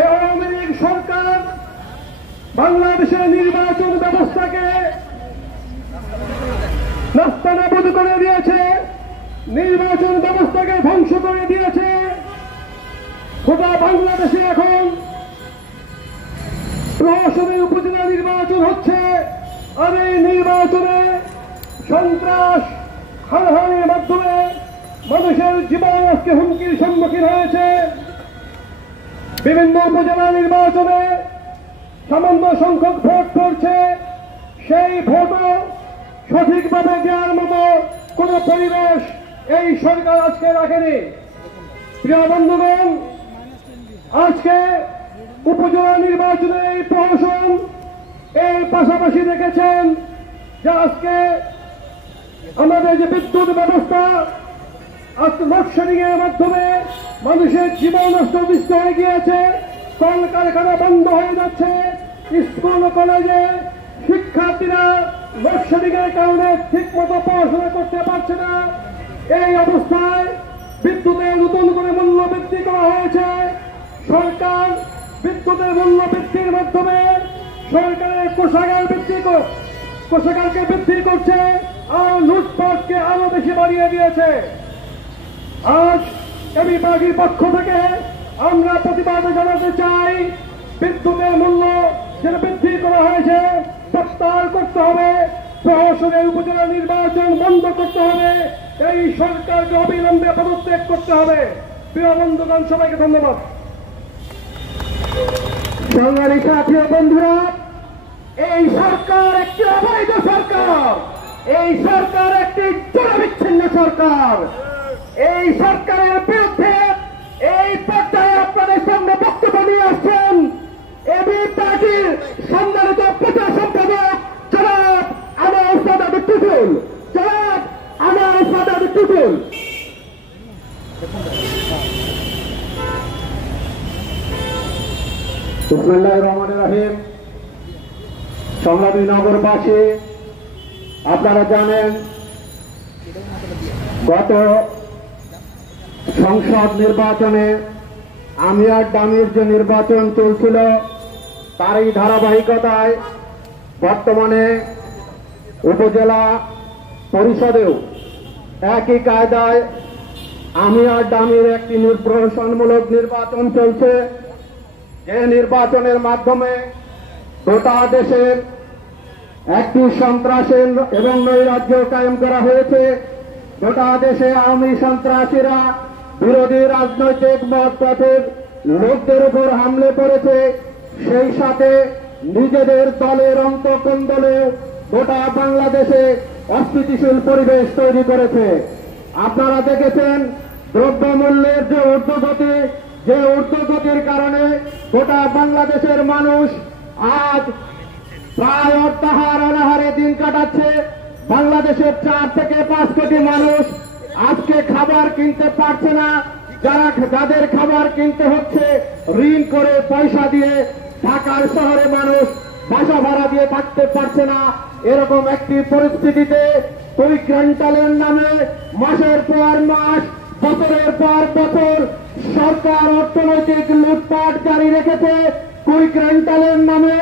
এই আওয়ামী লীগ সরকার বাংলাদেশের নির্বাচন ব্যবস্থাকে নাস্তানাবুদ করে দিয়েছে, নির্বাচন ব্যবস্থাকে ধ্বংস করে দিয়েছে। গোটা বাংলাদেশে এখন প্রহসনের উপজেলা নির্বাচন হচ্ছে, আর এই নির্বাচনে সন্ত্রাস হানাহানির মাধ্যমে মানুষের জীবন আজকে হুমকির সম্মুখীন হয়েছে। বিভিন্ন উপজেলা নির্বাচনে সামান্য সংখ্যক ভোট পড়ছে, সেই ভোটও সঠিকভাবে দেওয়ার মতো কোন পরিবেশ এই সরকার আজকে রাখেনি। প্রিয় বন্ধুগণ, আজকে উপজেলা নির্বাচনে এই প্রহসন এর পাশাপাশি দেখেছেন যে আজকে আমাদের যে বিদ্যুৎ ব্যবস্থা আজকে লোডশেডিং এর মাধ্যমে মানুষের জীবন অস্তব্যস্ত হয়ে গিয়েছে, কলকারখানা বন্ধ হয়ে যাচ্ছে, স্কুল কলেজে শিক্ষার্থীরা লোডশেডিং এর কারণে ঠিক মতো পড়াশোনা করতে পারছে না। এই অবস্থায় বিদ্যুতের নতুন করে মূল্য বৃদ্ধি করা হয়েছে। সরকার বিদ্যুতের মূল্য বৃদ্ধির মাধ্যমে সরকারের কোষাগারকে বৃদ্ধি করছে আর লুটপাটকে আরো বেশি বাড়িয়ে দিয়েছে। আজ এবি পার্টির পক্ষ থেকে আমরা প্রতিবাদ জানাতে চাই, বিদ্যুতের মূল্য যেটা বৃদ্ধি করা হয়েছে প্রত্যাহার করতে হবে, প্রহসনের উপজেলা নির্বাচন বন্ধ করতে হবে, এই সরকারকে অবিলম্বে পদত্যাগ করতে হবে। প্রিয় বন্ধুগণ, সবাইকে ধন্যবাদ। সংগ্রামী সাথী ও বন্ধুরা, এই সরকার একটি অবৈধ সরকার, এই সরকার একটি জনবিচ্ছিন্ন সরকার। এই সরকারের বিরুদ্ধে এই পর্যায়ে আপনাদের সামনে বক্তব্য নিয়ে আসছেন এবি পার্টির সম্মানিত প্রচার সম্পাদক জনাব আনোয়ার সাদাত টুটুল। জনাব আনোয়ার সাদাত টুটুল। বিসমিল্লাহির রহমানির রহিম। সংগ্রামী নগরবাসী, আপনারা জানেন গত সংসদ নির্বাচনে আমিয়ার ডামির যে নির্বাচন চলছিল তারই ধারাবাহিকতায় বর্তমানে উপজেলা পরিষদেও একই কায়দায় আমিয়ার ডামির একটি প্রহসনমূলক নির্বাচন চলছে, যে নির্বাচনের মাধ্যমে গোটা দেশের একটি সন্ত্রাসের এবং নৈরাজ্য কায়েম করা হয়েছে। গোটা দেশে আওয়ামী সন্ত্রাসীরা বিরোধী রাজনৈতিক মতপথের লোকদের উপর হামলে পড়েছে, সেই সাথে নিজেদের দলের অন্তঃকন্দলে গোটা বাংলাদেশে অস্থিতিশীল পরিবেশ তৈরি করেছে। আপনারা দেখেছেন দ্রব্যমূল্যের যে ঊর্ধ্বগতির কারণে গোটা বাংলাদেশের মানুষ আজ প্রায় অর্থাহার অনাহারে দিন কাটাচ্ছে। বাংলাদেশের 4 থেকে 5 কোটি মানুষ আজকে খাবার কিনতে পারছে না। যাদের খাবার কিনতে হচ্ছে ঋণ করে পয়সা দিয়ে, ঢাকার শহরে মানুষ বাসা ভাড়া দিয়ে থাকতে পারছে না। এরকম একটি পরিস্থিতিতে কুইক রেন্টালের নামে মাসের পর মাস, বছরের পর বছর সরকার অর্থনৈতিক লুটপাট জারি রেখেছে। কুইক রেন্টালের নামে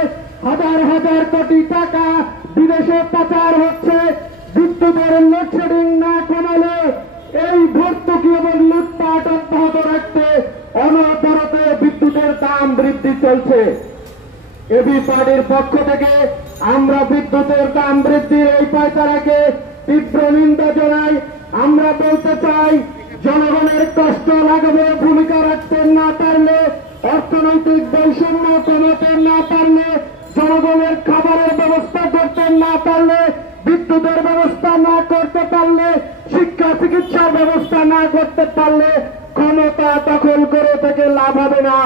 হাজার হাজার কোটি টাকা বিদেশে পাচার হচ্ছে। বিদ্যুতের লোডশেডিং না কমালে এই ভর্তুকি এবং লুটপাট অব্যাহত রাখতে অনবরতে বিদ্যুতের দাম বৃদ্ধি চলছে। এবি পার্টির পক্ষ থেকে আমরা বিদ্যুতের দাম বৃদ্ধির এই পায়তারাকে তীব্র নিন্দা জানাই। আমরা বলতে চাই, জনগণের কষ্ট লাঘবে ভূমিকা রাখতে না পারলে, অর্থনৈতিক বৈষম্য কমাতে না পারলে, জনগণের খাবারের ব্যবস্থা করতে না পারলে, বিদ্যুতের ব্যবস্থা না করতে পারলে, শিক্ষা চিকিৎসার ব্যবস্থা না করতে পারলে ক্ষমতা দখল করে থেকে লাভ হবে না।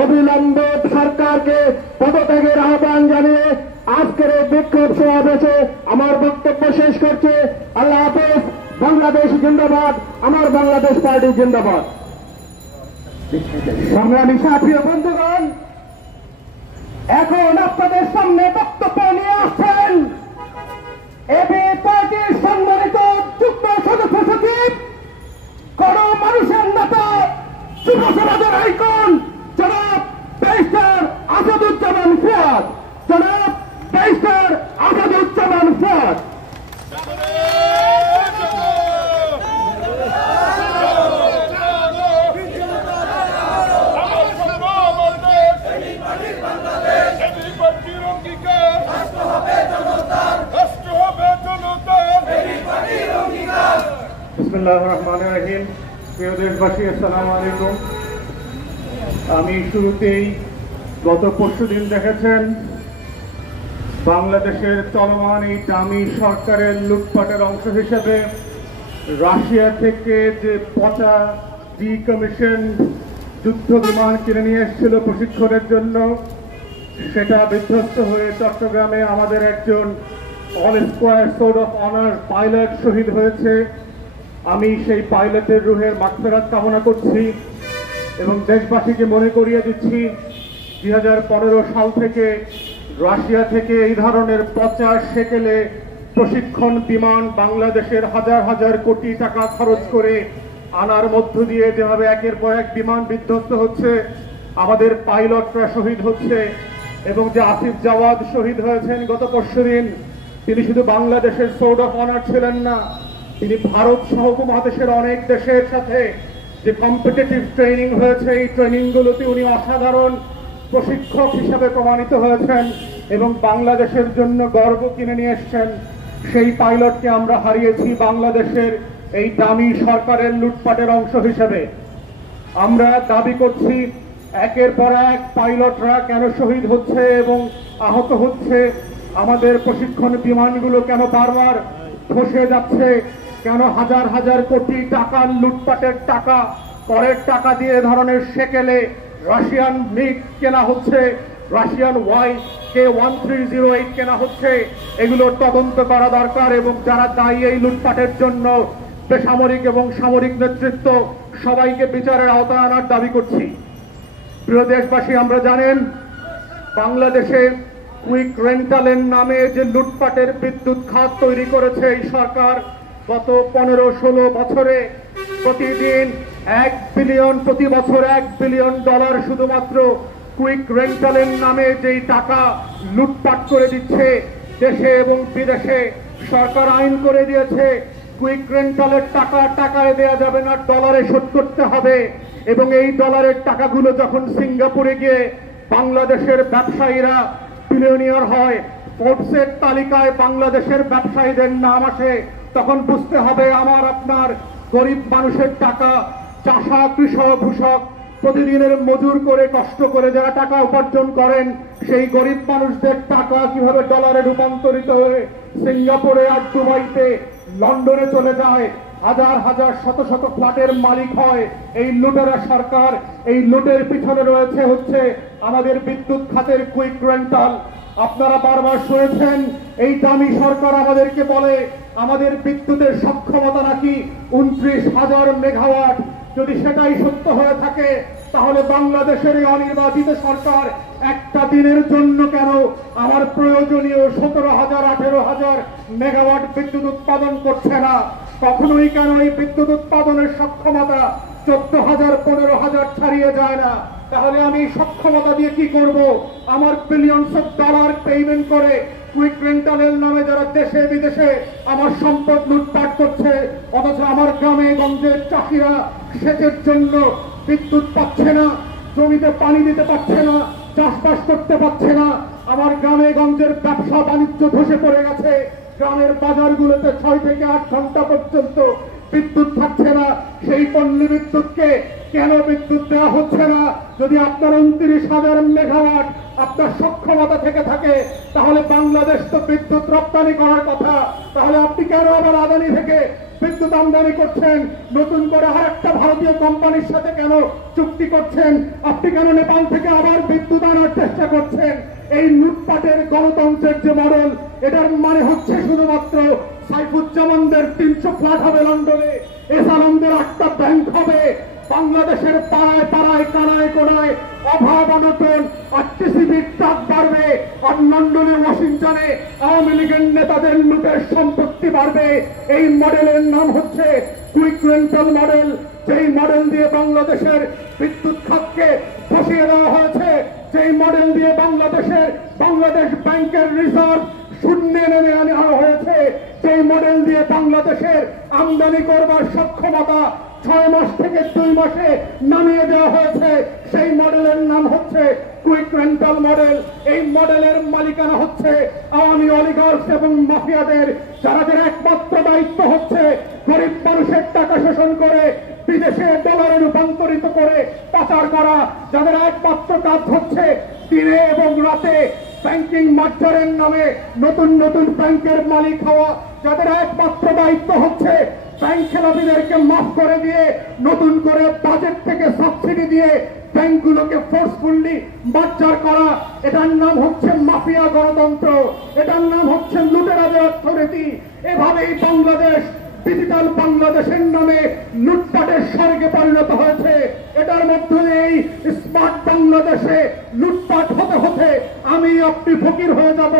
অবিলম্বে সরকারকে পদত্যাগের আহ্বান জানিয়ে আজকের এই বিক্ষোভ সমাবেশে আমার বক্তব্য শেষ করছে। আল্লাহ হাফেজ। বাংলাদেশ জিন্দাবাদ। আমার বাংলাদেশ পার্টি জিন্দাবাদ। সংগ্রামী সাথী ও বন্ধুগণ, এখন আপনাদের সামনে বক্তব্য নিয়ে আসছেন এবি পার্টির সম্মানিত যুগ্ম সদস্য সচিব, গণ মানুষের নেতা, যুব সমাজের আইকন জনাব বিসমিল্লাহির রহমানির রহিম। প্রিয় দেশবাসী, আসসালামু আলাইকুম। আমি শুরুতেই গত পরশুদিন দেখেছেন বাংলাদেশের চলমান এই দামি সরকারের লুটপাটের অংশ হিসেবে রাশিয়া থেকে যে পচা ডিকমিশন যুদ্ধ বিমান কিনে নিয়ে এসেছিল প্রশিক্ষণের জন্য, সেটা বিধ্বস্ত হয়ে চট্টগ্রামে আমাদের একজন all square sword of honour pilot শহীদ হয়েছে। আমি সেই পাইলটের রুহের মাগফিরাত কামনা করছি এবং দেশবাসীকে মনে করিয়ে দিচ্ছি 2015 সাল থেকে রাশিয়া থেকে এই ধরনের পচা সেকেলে প্রশিক্ষণ বিমান বাংলাদেশের হাজার হাজার কোটি টাকা খরচ করে আনার মধ্য দিয়ে যেভাবে একের পর এক বিমান বিধ্বস্ত হচ্ছে, আমাদের পাইলটরা শহীদ হচ্ছে এবং যে আসিফ জাওয়াদ শহীদ হয়েছেন গত পরশুদিন, তিনি শুধু বাংলাদেশের সোর্ড অফ অনার ছিলেন না, তিনি ভারত সহ উপমহাদেশের অনেক দেশের সাথে যে কম্পিটিটিভ ট্রেনিং হয়েছে, এই ট্রেনিংগুলোতে উনি অসাধারণ প্রশিক্ষক হিসাবে প্রমাণিত হয়েছেন এবং বাংলাদেশের জন্য গর্ব কিনে নিয়ে এসছেন। সেই পাইলটকে আমরা হারিয়েছি বাংলাদেশের এই দামি সরকারের লুটপাটের অংশ হিসেবে। আমরা দাবি করছি, একের পর এক পাইলটরা কেন শহীদ হচ্ছে এবং আহত হচ্ছে, আমাদের প্রশিক্ষণ বিমানগুলো কেন বারবার ধসে যাচ্ছে, কেন হাজার হাজার কোটি টাকার লুটপাটের টাকা, করের টাকা দিয়ে এ ধরনের সেকেলে রাশিয়ান মিগ কেনা হচ্ছে, রাশিয়ান YK-1308 কেনা হচ্ছে, এগুলোর তদন্ত করা দরকার এবং যারা দায়ী এই লুটপাটের জন্য বেসামরিক এবং সামরিক নেতৃত্ব সবাইকে বিচারের আওতায় আনার দাবি করছি। প্রিয় দেশবাসী, আমরা জানেন বাংলাদেশে কুইক রেন্টালের নামে যে লুটপাটের বিদ্যুৎ খাত তৈরি করেছে এই সরকার, গত 15-16 বছরে প্রতিদিন প্রতি বছর $1 বিলিয়ন শুধুমাত্র কুইক রেন্টালের নামে যেই টাকা লুটপাট করে দিচ্ছে দেশে এবং বিদেশে। সরকার আইন করে দিয়েছে কুইক রেন্টালের টাকা টাকায় দেয়া যাবে না, ডলারে শোধ করতে হবে এবং এই ডলারের টাকাগুলো যখন সিঙ্গাপুরে গিয়ে বাংলাদেশের ব্যবসায়ীরা বিলিয়নিয়ার হয়, ফোর্বসের তালিকায় বাংলাদেশের ব্যবসায়ীদের নাম আসে, তখন বুঝতে হবে আমার আপনার গরিব মানুষের টাকা, চাষা কৃষক ভূষক প্রতিদিনের মজুর করে কষ্ট করে যারা টাকা উপার্জন করেন, সেই গরিব মানুষদের টাকা কিভাবে ডলারে রূপান্তরিত হয়ে সিঙ্গাপুরে আর দুবাইতে লন্ডনে চলে যায়, হাজার হাজার শত শত ফ্ল্যাটের মালিক হয় এই লুটেরা সরকার। এই লুটের পিছনে রয়েছে হচ্ছে আমাদের বিদ্যুৎ খাতের কুইক রেন্টাল। আপনারা বারবার শুনেছেন এই দামি সরকার আমাদেরকে বলে আমাদের বিদ্যুতের সক্ষমতা নাকি 29,000 মেগাওয়াট। যদি সেটাই সত্য হয়ে থাকে তাহলে বাংলাদেশের এই অনির্বাচিত সরকার একটা দিনের জন্য কেন আমার প্রয়োজনীয় 17,000 18,000 মেগাওয়াট বিদ্যুৎ উৎপাদন করছে না? কখনোই কেন এই বিদ্যুৎ উৎপাদনের সক্ষমতা 14,000 15,000 ছাড়িয়ে যায় না? তাহলে আমি সক্ষমতা দিয়ে কি করব? আমার বিলিয়নস অফ ডলার পেমেন্ট করে কুইক রেন্টালের নামে যারা দেশে বিদেশে আমার সম্পদ লুটপাট করছে, অথচ আমার গ্রামে গঞ্জের চাষিরা সেচের জন্য বিদ্যুৎ পাচ্ছে না, জমিতে পানি দিতে পারছে না, চাষবাস করতে পারছে না। আমার গ্রামে গঞ্জের ব্যবসা বাণিজ্য ধসে পড়ে গেছে, গ্রামের বাজারগুলোতে 6 থেকে 8 ঘন্টা পর্যন্ত বিদ্যুৎ থাকছে না। সেই পল্লী বিদ্যুৎকে কেন বিদ্যুৎ দেওয়া হচ্ছে না? যদি আপনার 29,000 মেগাওয়াট আপনার সক্ষমতা থেকে থাকে তাহলে বাংলাদেশ তো বিদ্যুৎ রপ্তানি করার কথা, তাহলে আপনি কেন আবার আদানি থেকে বিদ্যুৎ আমদানি করছেন? নতুন করে আর একটা ভারতীয় কোম্পানির সাথে কেন চুক্তি করছেন? আপনি কেন নেপাল থেকে আবার বিদ্যুৎ আনার চেষ্টা করছেন? এই লুটপাটের গণতন্ত্রের যে মডেল, এটার মানে হচ্ছে শুধুমাত্র সাইফুজ্জামানদের 300 ফ্ল্যাট হবে লন্ডনে, এসালামদের 8টা ব্যাংক হবে, বাংলাদেশের পাড়ায় পাড়ায় কানায় কোনায় অভাব অনটন, আরটিসিবির ট্রাক বাড়বে, আর লন্ডনে ওয়াশিংটনে আওয়ামী লীগের নেতাদের লুটের সম্পত্তি বাড়বে। এই মডেলের নাম হচ্ছে কুইক রেন্টাল মডেল, যেই মডেল দিয়ে বাংলাদেশের বিদ্যুৎ খাতকে বসিয়ে দেওয়া হয়েছে, যেই মডেল দিয়ে বাংলাদেশ ব্যাংকের রিজার্ভ শূন্যে নেমে আনা হয়েছে, সেই মডেল দিয়ে বাংলাদেশের আমদানি করবার সক্ষমতা 6 মাস থেকে 2 মাসে নামিয়ে দেওয়া হয়েছে। সেই মডেলের নাম হচ্ছে কুইক রেন্টাল মডেল। এই মডেলের মালিকানা হচ্ছে আওয়ামী অলিগার্স এবং মাফিয়াদের, যারা একমাত্র দায়িত্ব হচ্ছে গরিব মানুষের টাকা শোষণ করে বিদেশে ডলারে রূপান্তরিত করে পাচার করা, যাদের একমাত্র কাজ হচ্ছে দিনে এবং রাতে ব্যাংকিং মার্জারের নামে নতুন নতুন ব্যাংকের মালিক হওয়া, যাদের একমাত্র দায়িত্ব হচ্ছে ব্যাংক খেলাপিদেরকে মাফ করে দিয়ে নতুন করে বাজেট থেকে সাবসিডি দিয়ে ব্যাংকগুলোকে ফোর্সফুলি মার্জার করা। এটার নাম হচ্ছে মাফিয়া গণতন্ত্র, এটার নাম হচ্ছে লুটেরাদের অর্থনীতি। এভাবেই বাংলাদেশ ডিজিটাল বাংলাদেশের নামে লুটপাটের স্বর্গে পরিণত হয়েছে। এটার মধ্যে এই স্মার্ট বাংলাদেশে লুটপাট হতে হতে আমি আপনি ফকির হয়ে যাব।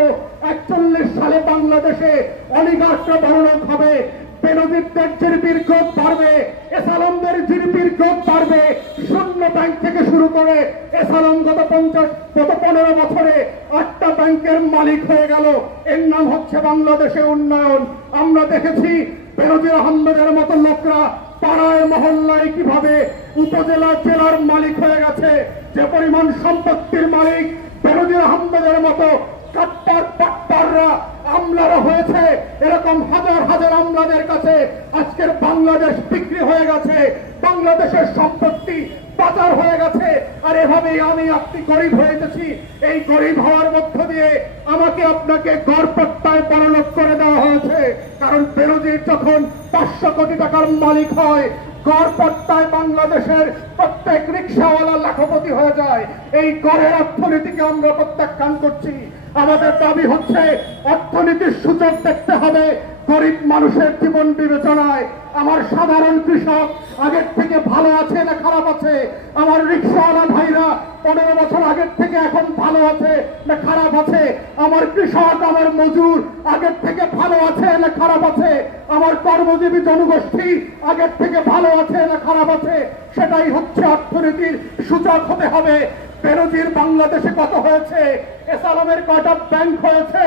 41 সালে বাংলাদেশে অলিগার্করা বড়লোক হবে, বেনজিরদের জিডিপির গ্রোথ বাড়বে, এসালামদের জিডিপির গ্রোথ বাড়বে। শূন্য ব্যাংক থেকে শুরু করে এসালাম গত 15 বছরে 8টা ব্যাংকের মালিক হয়ে গেল। এর নাম হচ্ছে বাংলাদেশে উন্নয়ন। আমরা দেখেছি বেনজির আহমেদের মতো লোকরা পাড়ায় মহল্লায় কিভাবে উপজেলা জেলার মালিক হয়ে গেছে। যে পরিমাণ সম্পত্তির মালিক বেনজির আহমেদের মতো কাট্টার পাট্টাররা আমলারা হয়েছে, এরকম হাজার হাজার আমলাদের কাছে আজকের বাংলাদেশ বিক্রি হয়ে গেছে, বাংলাদেশের সম্পত্তি পাচার হয়ে গেছে। আর এভাবেই আমি আপনি গরিব হয়ে গেছি। এই গরিব হওয়ার মধ্য দিয়ে আমাকে আপনাকে গড়পট্টায় পরলোক করে দেওয়া হয়েছে। কারণ বেনজির যখন 500 কোটি টাকার মালিক হয়, গড়পট্টায় বাংলাদেশের প্রত্যেক রিক্সাওয়ালা লাখপতি হয়ে যায়। এই গড়ের অর্থনীতিকে আমরা প্রত্যাখ্যান করছি। আমাদের দাবি হচ্ছে অর্থনীতির সূচক দেখতে হবে গরিব মানুষের জীবন বিবেচনায়। আমার সাধারণ কৃষক আগের থেকে ভালো আছে না খারাপ আছে? আমার রিক্সাওয়ালা ভাইরা 15 বছর আগের থেকে এখন ভালো আছে না খারাপ আছে? আমার কৃষক, আমার মজুর আগের থেকে ভালো আছে না খারাপ আছে? আমার কর্মজীবী জনগোষ্ঠী আগের থেকে ভালো আছে না খারাপ আছে? সেটাই হচ্ছে অর্থনীতির সূচক হতে হবে। বেনজির বাংলাদেশে কত হয়েছে? এসালামের কয়টা ব্যাংক হয়েছে?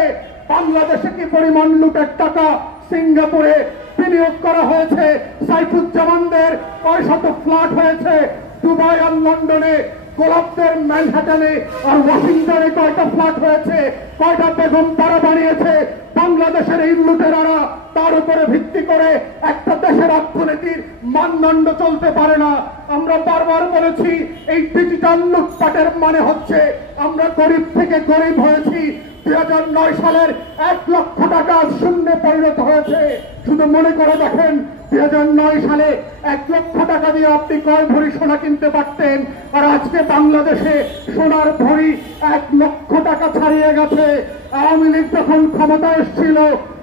বাংলাদেশে কি পরিমাণ লুটের টাকা সিঙ্গাপুরে বিনিয়োগ করা হয়েছে? সাইফুজ্জামানদের কয়শত ফ্ল্যাট হয়েছে দুবাই আর লন্ডনে? গোলাপদের ম্যানহাটনে আর ওয়াশিংটনে কয়টা ফ্ল্যাট হয়েছে? কয়টা বেগম পাড়া বানিয়েছে বাংলাদেশের এই লুটেরারা? তার উপরে ভিত্তি করে একটা দেশের অর্থনীতির মানদণ্ড চলতে পারে না। আমরা বারবার বলেছি এই ডিজিটাল লুটপাটের মানে হচ্ছে আমরা গরিব থেকে গরিব হয়েছি। 2009 সালের 1 লক্ষ টাকা শূন্যে পরিণত হয়েছে। শুধু মনে করে দেখেন 2009 সালে 1 লক্ষ টাকা দিয়ে আপনি কয় ভরি সোনা কিনতে পারতেন? আর আজকে বাংলাদেশে সোনার ভরি 1 লক্ষ টাকা ছাড়িয়ে গেছে। আওয়ামী লীগ যখন ক্ষমতা এসেছিল,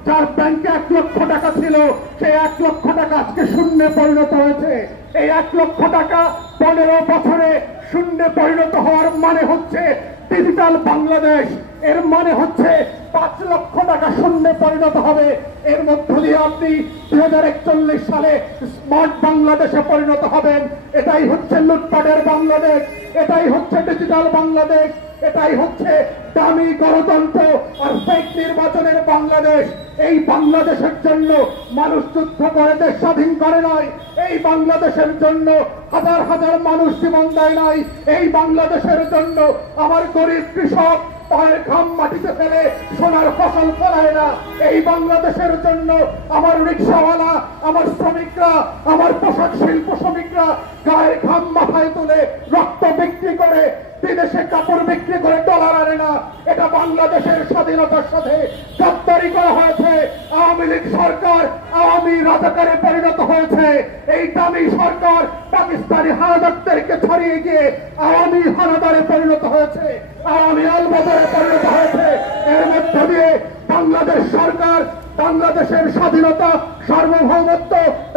যার ব্যাংকে 1 লক্ষ টাকা ছিল, সেই 1 লক্ষ টাকা আজকে শূন্যে পরিণত হয়েছে। এই 1 লক্ষ টাকা 15 বছরে শূন্যে পরিণত হওয়ার মানে হচ্ছে ডিজিটাল বাংলাদেশ। এর মানে হচ্ছে 5 লক্ষ টাকা শূন্যে পরিণত হবে। এর মধ্য দিয়ে আপনি 2041 সালে স্মার্ট বাংলাদেশে পরিণত হবেন। এটাই হচ্ছে লুটপাটের বাংলাদেশ, এটাই হচ্ছে ডিজিটাল বাংলাদেশ, এটাই হচ্ছে দামি গণতন্ত্র আর ফেক নির্বাচনের বাংলাদেশ। এই বাংলাদেশের জন্য মানুষ যুদ্ধ করে দেশ স্বাধীন করে নাই। এই বাংলাদেশের জন্য হাজার হাজার মানুষ জীবন দেয় নাই। এই বাংলাদেশের জন্য আমার গরিব কৃষক পায়ের ঘাম মাটিতে ফেলে সোনার ফসল ফলায় না। এই বাংলাদেশের জন্য আমার রিক্সাওয়ালা, আমার শ্রমিকরা, আমার পোশাক শিল্প শ্রমিকরা গায়ের ঘাম মাথায় তুলে রক্ত বিক্রি করে, বিদেশে কাপড় বিক্রি করে ডলার আনে না। এটা বাংলাদেশের স্বাধীনতার সাথে গাদ্দারি করা হয়েছে। আওয়ামী লীগ সরকার আওয়ামী রাজাকারে পরিণত হয়েছে। এই দামি সরকার পাকিস্তানি হানাদারদেরকে ছাড়িয়ে গিয়ে আওয়ামী হানাদারে পরিণত হয়েছে, আওয়ামী আলবদরে পরিণত হয়েছে। এর মধ্য দিয়ে বাংলাদেশ সরকার বাংলাদেশের স্বাধীনতা, সার্বভৌমত্ব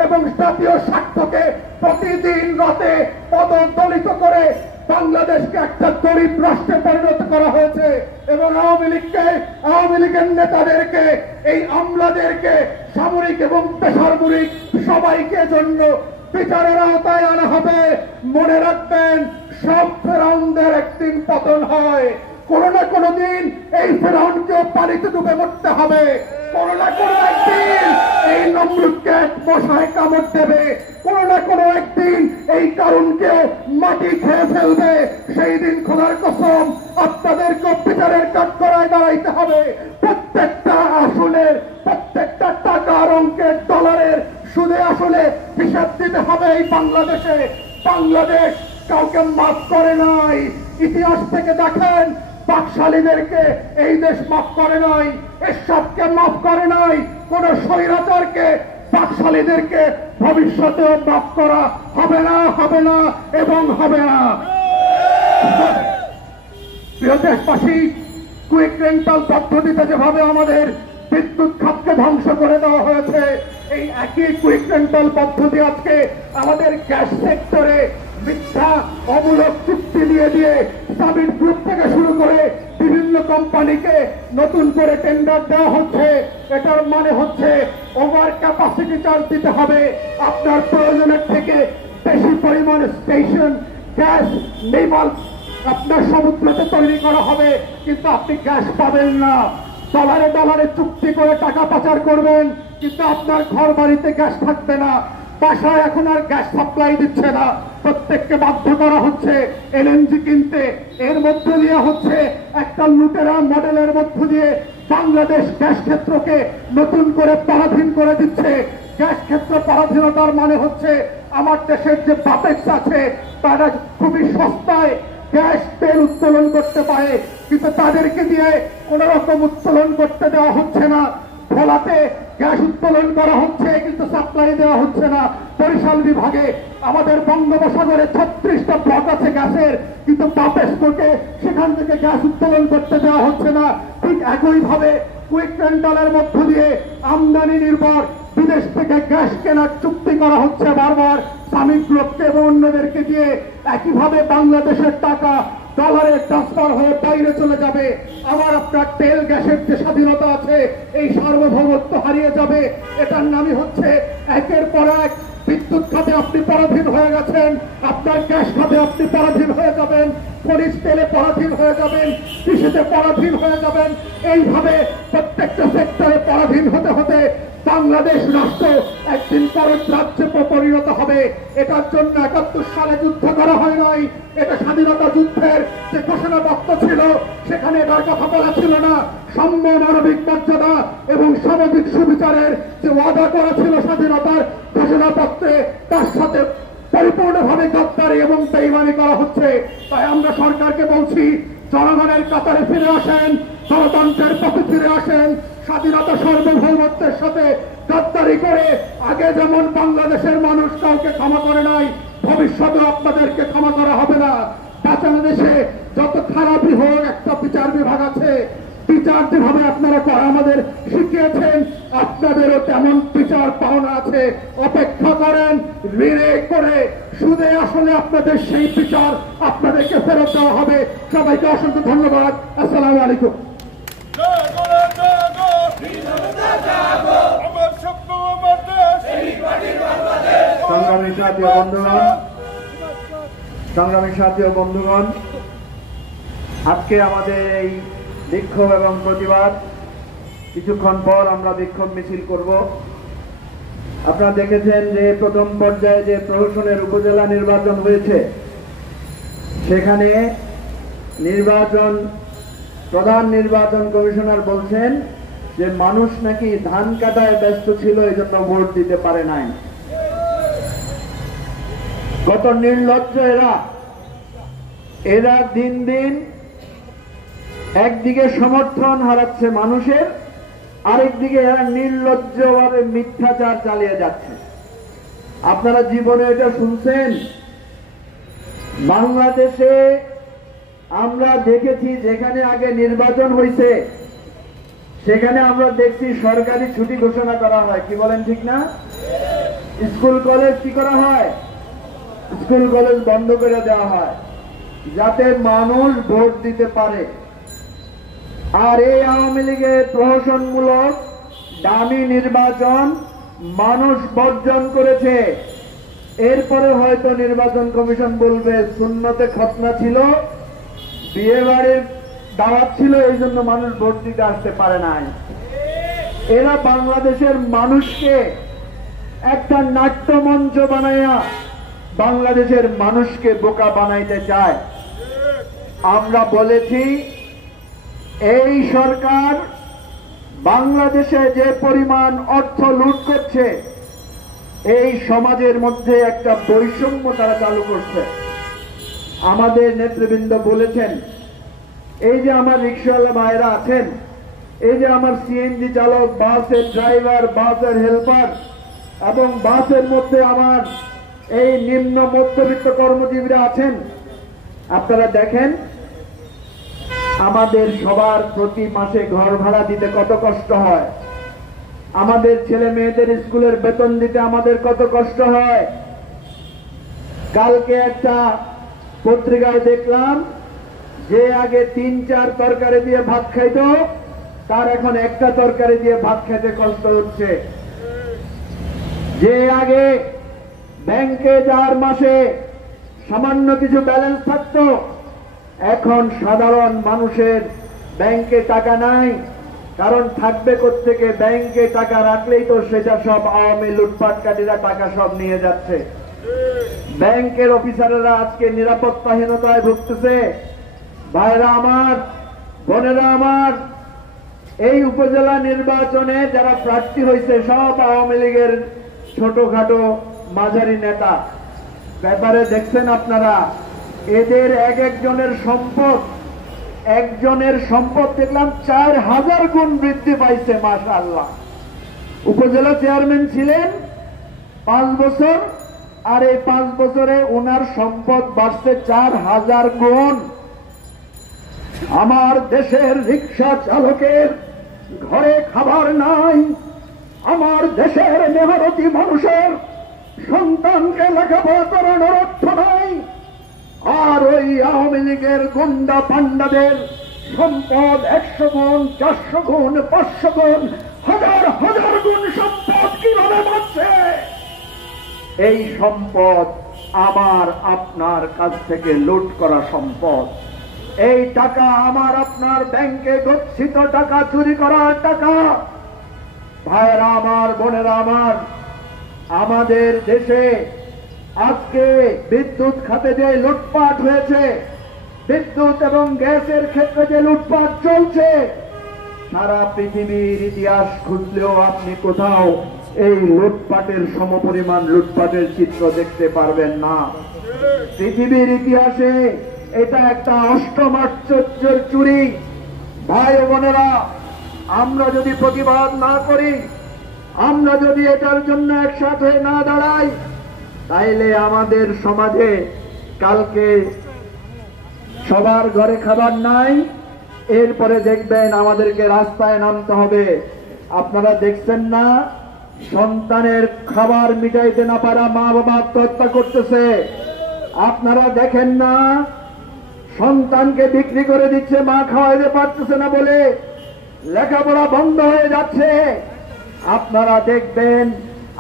এবং জাতীয় স্বার্থকে প্রতিদিন রাতে পদদলিত করে বাংলাদেশকে একটা গরিব রাষ্ট্রে পরিণত করা হয়েছে। এবং আওয়ামী লীগের নেতাদেরকে, এই আমলাদেরকে, সামরিক এবং বেসামরিক সবাইকে জন্য বিচারের আওতায় আনা হবে। মনে রাখবেন, সব ফেরাউনদের একদিন পতন হয়। কোনো না কোনো দিন এই ফেরাউনকেও পানিতে ডুবে মরতে হবে। কোনো না কোনো একদিন এই নমরুদকে মশায় কামড় দেবে। কোনো না কোনো একদিন এই কারণকে মাটি খেয়ে ফেলবে। সেই দিন খোদার কসম আপনাদেরকে বিচারের কাঠগড়ায় দাঁড়াইতে হবে। প্রত্যেকটা আসনের, প্রত্যেকটা টাকা হাজার অঙ্কের ডলারের সুদে আসলে হিসাব দিতে হবে এই বাংলাদেশে। বাংলাদেশ কাউকে মাফ করে নাই। ইতিহাস থেকে দেখেন, বাকশালীদেরকে এই দেশ মাফ করে নাই, এসবকে মাফ করে নাই, কোন স্বৈরাচারকে বাকশালীদেরকে ভবিষ্যতেও মাফ করা হবে না, হবে না এবং হবে না। প্রিয় দেশবাসী, কুইক রেন্টাল পদ্ধতিতে যেভাবে আমাদের বিদ্যুৎ খাতকে ধ্বংস করে দেওয়া হয়েছে, এই একই কুইক রেন্টাল পদ্ধতি আজকে আমাদের গ্যাস সেক্টরে মিথ্যা অমূলক চুক্তি দিয়ে সাবিট গ্রুপ থেকে শুরু করে বিভিন্ন কোম্পানিকে নতুন করে টেন্ডার দেওয়া হচ্ছে। এটার মানে হচ্ছে ওভার ক্যাপাসিটি চার্জ দিতে হবে, আপনার প্রয়োজনের থেকে বেশি পরিমাণে স্টেশন গ্যাস নেভাল আপনার সমুদ্রতে তৈরি করা হবে, কিন্তু আপনি গ্যাস পাবেন না। ডলারে ডলারে চুক্তি করে টাকা পাচার করবেন, কিন্তু আপনার ঘর বাড়িতে গ্যাস থাকবে না। বাসায় এখন আর গ্যাস সাপ্লাই দিচ্ছে না, প্রত্যেককে বাধ্য করা হচ্ছে এলএনজি কিনতে। এর মধ্যে দিয়ে হচ্ছে একটা লুটেরা মডেলের মধ্য দিয়ে বাংলাদেশ গ্যাস ক্ষেত্রকে নতুন করে পরাধীন করে দিচ্ছে। গ্যাস ক্ষেত্র পরাধীনতার মানে হচ্ছে আমার দেশের যে বাপেক্স আছে তারা খুবই সস্তায় গ্যাস তেল উত্তোলন করতে পারে, কিন্তু তাদেরকে দিয়ে কোন রকম উত্তোলন করতে দেওয়া হচ্ছে না। ভোলাতে গ্যাস উত্তোলন করা হচ্ছে, কিন্তু সাপ্লাই দেওয়া হচ্ছে না। বরিশাল বিভাগে আমাদের বঙ্গোপসাগরে 36টা ব্লক আছে গ্যাসের, কিন্তু বাপেস্কোকে সেখান থেকে গ্যাস উত্তোলন করতে দেওয়া হচ্ছে না। ঠিক একইভাবে কুইক রেন্টালের মধ্য দিয়ে আমদানি নির্ভর বিদেশ থেকে গ্যাস কেনার চুক্তি করা হচ্ছে বারবার সামিট গ্রুপকে এবং অন্যদেরকে দিয়ে। একইভাবে বাংলাদেশের টাকা ডলারে ট্রান্সফার হয়ে বাইরে চলে যাবে। আবার আপনার তেল গ্যাসের যে স্বাধীনতা আছে এই সার্বভৌমত্ব হারিয়ে যাবে। এটার নামই হচ্ছে একের পর এক বিদ্যুৎ খাতে আপনি পরাধীন হয়ে গেছেন, আপনার গ্যাস খাতে আপনি পরাধীন হয়ে যাবেন, খনিজ তেলে পরাধীন হয়ে যাবেন, কৃষিতে পরাধীন হয়ে যাবেন। এইভাবে প্রত্যেকটা সেক্টরে পরাধীন হতে হতে বাংলাদেশ রাষ্ট্র একদিন পরত রাজ্যে পরিণত হবে। এটার জন্য ৭১ সালে যুদ্ধ করা হয় নাই। এটা স্বাধীনতা যুদ্ধের যে ঘোষণাপত্র ছিল সেখানে এটার কথা বলা ছিল না। সাম্য, মানবিক মর্যাদা এবং সামাজিক সুবিচারের যে ওয়াদা করা ছিল স্বাধীনতার ঘোষণাপত্রে, তার সাথে পরিপূর্ণভাবে গদ্দারি এবং বেইমানি করা হচ্ছে। তাই আমরা সরকারকে বলছি, জনগণের কাতারে ফিরে আসেন, গণতন্ত্রের পথে ফিরে আসেন। স্বাধীনতা সার্বভৌমত্বের সাথে গদ্দারি করে আগে যেমন বাংলাদেশের মানুষ কাউকে ক্ষমা করে নাই, ভবিষ্যতে আপনাদেরকে ক্ষমা করা হবে না। বাংলাদেশে যত খারাপই হোক একটা বিচার বিভাগ আছে, বিচার যেভাবে আপনারা আমাদের শিখিয়েছেন আপনাদেরও তেমন বিচার পাওনা আছে। অপেক্ষা করেন, ঋণে করে সুদে আসলে আপনাদের সেই বিচার আপনাদেরকে ফেরত দেওয়া হবে। সবাইকে অসংখ্য ধন্যবাদ। আসসালামু আলাইকুম। সংগ্রামী সাথী ও বন্ধুগণ, আজকে আমাদের এই বিক্ষোভ এবং প্রতিবাদ, কিছুক্ষণ পর আমরা বিক্ষোভ মিছিল করব। আপনারা দেখেছেন যে প্রথম পর্যায়ে যে প্রহসনের উপজেলা নির্বাচন হয়েছে, সেখানে প্রধান নির্বাচন কমিশনার বলছেন যে মানুষ নাকি ধান কাটায় ব্যস্ত ছিল, এই জন্য ভোট দিতে পারে নাই। কত নির্লজ্জ এরা দিন দিন একদিকে সমর্থন হারাচ্ছে মানুষের, আরেকদিকে এরা নির্লজ্জভাবে মিথ্যাচার চালিয়ে যাচ্ছে। আপনারা জীবনে এটা শুনছেন? বাংলাদেশে আমরা দেখেছি যেখানে আগে নির্বাচন হয়েছে সেখানে আমরা দেখছি সরকারি ছুটি ঘোষণা করা হয়। কি বলেন, ঠিক না? স্কুল কলেজ কি করা হয়? স্কুল কলেজ বন্ধ করে দেওয়া হয় যাতে মানুষ ভোট দিতে পারে। আর এই আওয়ামী লীগের প্রহসনমূলক দামি নির্বাচন মানুষ বর্জন করেছে। এরপরে হয়তো নির্বাচন কমিশন বলবে সুন্নতে খতনা ছিল, বিয়ে বাড়ির দাওয়াত ছিল, এই জন্য মানুষ ভোট দিতে আসতে পারে নাই। এরা বাংলাদেশের মানুষকে একটা নাট্যমঞ্চ বানাইয়া বাংলাদেশের মানুষকে বোকা বানাইতে চায়। আমরা বলেছি এই সরকার বাংলাদেশে যে পরিমাণ অর্থ লুট করছে, এই সমাজের মধ্যে একটা বৈষম্য তারা চালু করছে। আমাদের নেতৃবৃন্দ বলেছেন, এই যে আমার রিক্সাওয়ালা ভাইরা আছেন, এই যে আমার সিএনজি চালক, বাসের ড্রাইভার, বাসের হেল্পার এবং বাসের মধ্যে আমার এই নিম্ন মধ্যবিত্ত কর্মজীবীরা আছেন, আপনারা দেখেন আমাদের সবার প্রতি মাসে ঘর ভাড়া দিতে কত কষ্ট হয়, আমাদের ছেলে মেয়েদের স্কুলের বেতন দিতে আমাদের কত কষ্ট হয়। কালকে একটা পত্রিকায় দেখলাম, যে আগে 3-4 তরকারি দিয়ে ভাত খাইত, তার এখন একটা তরকারি দিয়ে ভাত খাইতে কষ্ট হচ্ছে। যে আগে ব্যাংকে যার মাসে সামান্য কিছু ব্যালেন্স থাকতো, এখন সাধারণ মানুষের ব্যাংকে টাকা নাই। কারণ থাকবে কোত্থেকে? ব্যাংকে টাকা রাখলেই তো সেটা সব আওয়ামী লুটপাটকারীরা টাকা সব নিয়ে যাচ্ছে। ব্যাংকের অফিসাররা আজকে নিরাপত্তাহীনতায় ভুগতেছে। ভাইরা আমার, বোনেরা আমার, এই উপজেলা নির্বাচনে যারা প্রার্থী হয়েছে সব আওয়ামী লীগের ছোটখাটো মাঝারি নেতা। ব্যাপারে দেখছেন আপনারা, এদের এক একজনের সম্পদ দেখলাম 4000 গুণ বৃদ্ধি পাইছে। মাশাআল্লাহ। উপজেলা চেয়ারম্যান ছিলেন 5 বছর, আর এই 5 বছরে ওনার সম্পদ বাড়ছে 4000 গুণ। আমার দেশের রিক্সা চালকের ঘরে খাবার নাই, আমার দেশের মেহনতি মানুষের সন্তানকে লেখাপড়া করানোর অর্থ নাই, আর ওই আওয়ামী লীগের গুন্ডা পান্ডাদের সম্পদ 100 গুণ, 400 গুণ, 500 গুণ, হাজার হাজার গুণ সম্পদ কিভাবে বাড়ছে? এই সম্পদ আমার আপনার কাছ থেকে লুট করা সম্পদ। এই টাকা আমার আপনার ব্যাংকে গচ্ছিত টাকা, চুরি করার টাকা। ভাইরা আমার, বোনেরা আমার, আমাদের দেশে আজকে বিদ্যুৎ খাতে যে লুটপাট হয়েছে, বিদ্যুৎ এবং গ্যাসের ক্ষেত্রে যে লুটপাট চলছে, সারা পৃথিবীর ইতিহাস খুঁজলেও আপনি কোথাও এই লুটপাটের সমপরিমাণ লুটপাটের চিত্র দেখতে পারবেন না। পৃথিবীর ইতিহাসে এটা একটা অষ্টম আশ্চর্যের চুরি। ভাই বোনেরা, আমরা যদি প্রতিবাদ না করি, আমরা যদি এটার জন্য একসাথে না দাঁড়াই, তাইলে আমাদের সমাজে কালকে সবার ঘরে খাবার নাই, এরপরে দেখবেন আমাদেরকে রাস্তায় নামতে হবে। আপনারা দেখছেন না, সন্তানের খাবার মিটাইতে না পারা মা বাবা আত্মহত্যা করতেছে। আপনারা দেখেন না, সন্তানকে বিক্রি করে দিচ্ছে মা খাওয়াইতে পারতেছে না বলে, লেখাপড়া বন্ধ হয়ে যাচ্ছে। আপনারা দেখবেন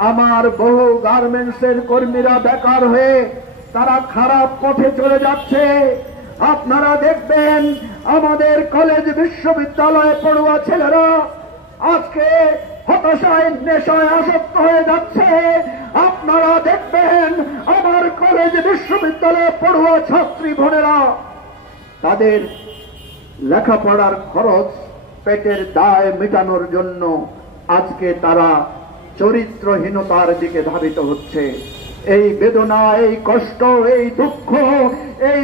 আমার বহু গার্মেন্টসের কর্মীরা বেকার হয়ে তারা খারাপ পথে চলে যাচ্ছে। আপনারা দেখবেন আমাদের কলেজ বিশ্ববিদ্যালয়ে পড়ুয়া ছেলেরা আজকে হতাশায়, নেশায় আসক্ত হয়ে যাচ্ছে। আপনারা দেখবেন আমার কলেজ বিশ্ববিদ্যালয়ে পড়ুয়া ছাত্রী বোনেরা তাদের লেখাপড়ার খরচ, পেটের দায় মেটানোর জন্য আজকে তারা চরিত্রহীনতার দিকে ধাবিত হচ্ছে। এই বেদনা, এই কষ্ট, এই দুঃখ, এই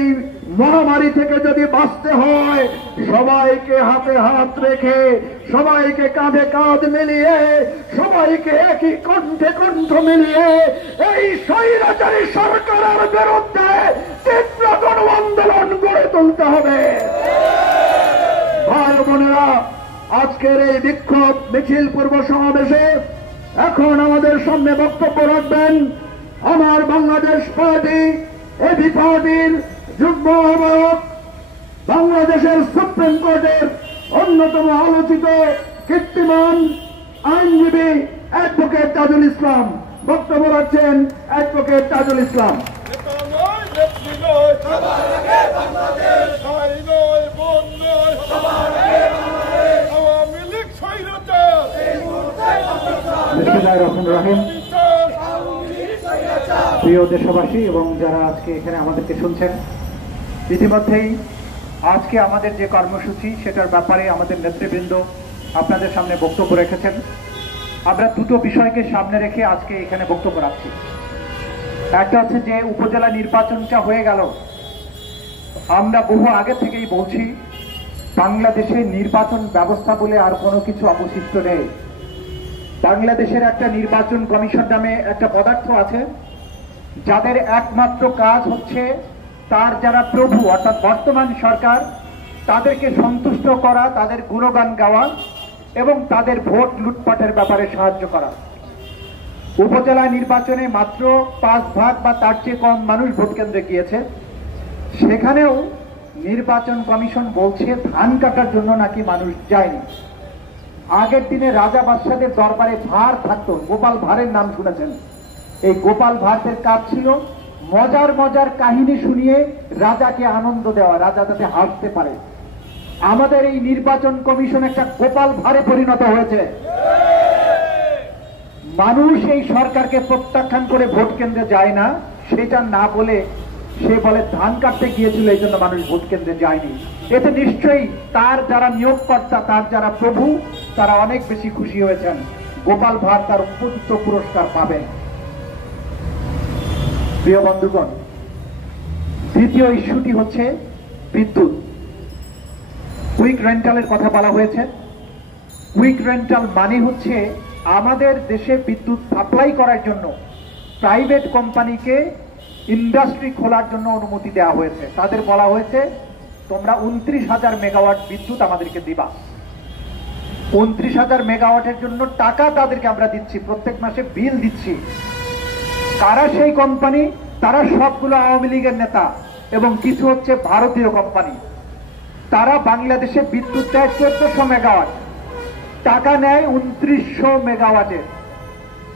মহামারী থেকে যদি বাঁচতে হয়, সবাইকে হাতে হাত রেখে, সবাইকে কাঁধে কাঁধ মিলিয়ে, সবাইকে একই কণ্ঠে কণ্ঠ মিলিয়ে এই স্বৈরাচারী সরকারের বিরুদ্ধে তীব্র গণ আন্দোলন গড়ে তুলতে হবে। ভাই বোনেরা, আজকের এই বিক্ষোভ মিছিল পূর্ব সমাবেশে এখন আমাদের সামনে বক্তব্য রাখবেন আমার বাংলাদেশ পার্টি, এবি পার্টির যুগ্ম আহ্বায়ক, বাংলাদেশের সুপ্রিম কোর্টের অন্যতম আলোচিত কীর্তিমান আইনজীবী অ্যাডভোকেট তাজুল ইসলাম। বক্তব্য রাখছেন অ্যাডভোকেট তাজুল ইসলাম। প্রিয় দেশবাসী এবং যারা আজকে এখানে আমাদেরকে শুনছেন, ইতিমধ্যেই আজকে আমাদের যে কর্মসূচি সেটার ব্যাপারে আমাদের নেতৃবৃন্দ আপনাদের সামনে বক্তব্য রেখেছেন। আমরা দুটো বিষয়কে সামনে রেখে আজকে এখানে বক্তব্য রাখছি। একটা হচ্ছে যে উপজেলা নির্বাচনটা হয়ে গেল, আমরা বহু আগে থেকেই বলছি বাংলাদেশে নির্বাচন ব্যবস্থা বলে আর কোনো কিছু অবশিষ্ট নেই। বাংলাদেশের একটা নির্বাচন কমিশন নামে একটা পদার্থ আছে, যাদের একমাত্র কাজ হচ্ছে তার যারা প্রভু অর্থাৎ বর্তমান সরকার তাদেরকে সন্তুষ্ট করা, তাদের গুণগান গাওয়া এবং তাদের ভোট লুটপাটের ব্যাপারে সাহায্য করা। উপজেলা নির্বাচনে মাত্র 5 ভাগ বা তার চেয়ে কম মানুষ ভোট কেন্দ্রে গিয়েছে। সেখানেও নির্বাচন কমিশন বলছে ধান কাটার জন্য নাকি মানুষ যায়নি। আগের দিনে রাজা বাদশাদের দরবারে ভার থাকতো, গোপাল ভাঁড়ের নাম শুনেছেন। এই গোপাল ভাঁড়ের কাজ ছিল মজার মজার কাহিনী শুনিয়ে রাজাকে আনন্দ দেওয়া, রাজা যাতে হাসতে পারে। আমাদের এই নির্বাচন কমিশন একটা গোপাল ভাঁড়ে পরিণত হয়েছে। মানুষ এই সরকারকে প্রত্যাখ্যান করে ভোট কেন্দ্রে যায় না, সেটা না বলে সে বলে ধান কাটতে গিয়েছিল এই জন্য মানুষ ভোট কেন্দ্রে যায়নি। এতে নিশ্চয়ই তার যারা নিয়োগকর্তা, তার যারা প্রভু, তারা অনেক বেশি খুশি হয়েছেন। গোপাল ভাঁড় তার উপযুক্ত পুরস্কার পাবেন। প্রিয় বন্ধুগণ, দ্বিতীয় ইস্যুটি হচ্ছে বিদ্যুৎ। কুইক রেন্টালের কথা বলা হয়েছে। কুইক রেন্টাল মানে হচ্ছে আমাদের দেশে বিদ্যুৎ সাপ্লাই করার জন্য প্রাইভেট কোম্পানিকে ইন্ডাস্ট্রি খোলার জন্য অনুমতি দেওয়া হয়েছে। তাদের বলা হয়েছে তোমরা 29,000 মেগাওয়াট বিদ্যুৎ আমাদেরকে দিবা। 29,000 মেগাওয়াটের জন্য টাকা তাদেরকে আমরা দিচ্ছি, প্রত্যেক মাসে বিল দিচ্ছি। কারা সেই কোম্পানি? তারা সবগুলো আওয়ামী লীগের নেতা এবং কিছু হচ্ছে ভারতীয় কোম্পানি। তারা বাংলাদেশে বিদ্যুৎ দেয় 1400 মেগাওয়াট, টাকা নেয় 2900 মেগাওয়াটের,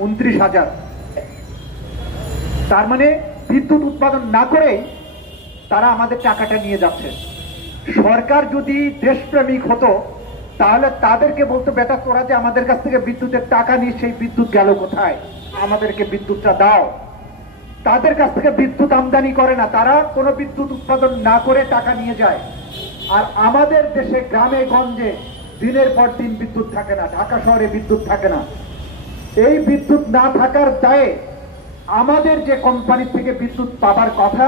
29,000। তার মানে বিদ্যুৎ উৎপাদন না করেই তারা আমাদের টাকাটা নিয়ে যাচ্ছে। সরকার যদি দেশপ্রেমিক হতো তাহলে তাদেরকে বলতো বেটা তোরা যে আমাদের কাছ থেকে বিদ্যুতের টাকা নিয়ে সেই বিদ্যুৎ গেল কোথায়, আমাদেরকে বিদ্যুৎটা দাও। তাদের কাছ থেকে বিদ্যুৎ আমদানি করে না, তারা কোনো বিদ্যুৎ উৎপাদন না করে টাকা নিয়ে যায়। আর আমাদের দেশে গ্রামে গঞ্জে দিনের পর দিন বিদ্যুৎ থাকে না, ঢাকা শহরে বিদ্যুৎ থাকে না। এই বিদ্যুৎ না থাকার দায়ে আমাদের যে কোম্পানি থেকে বিদ্যুৎ পাবার কথা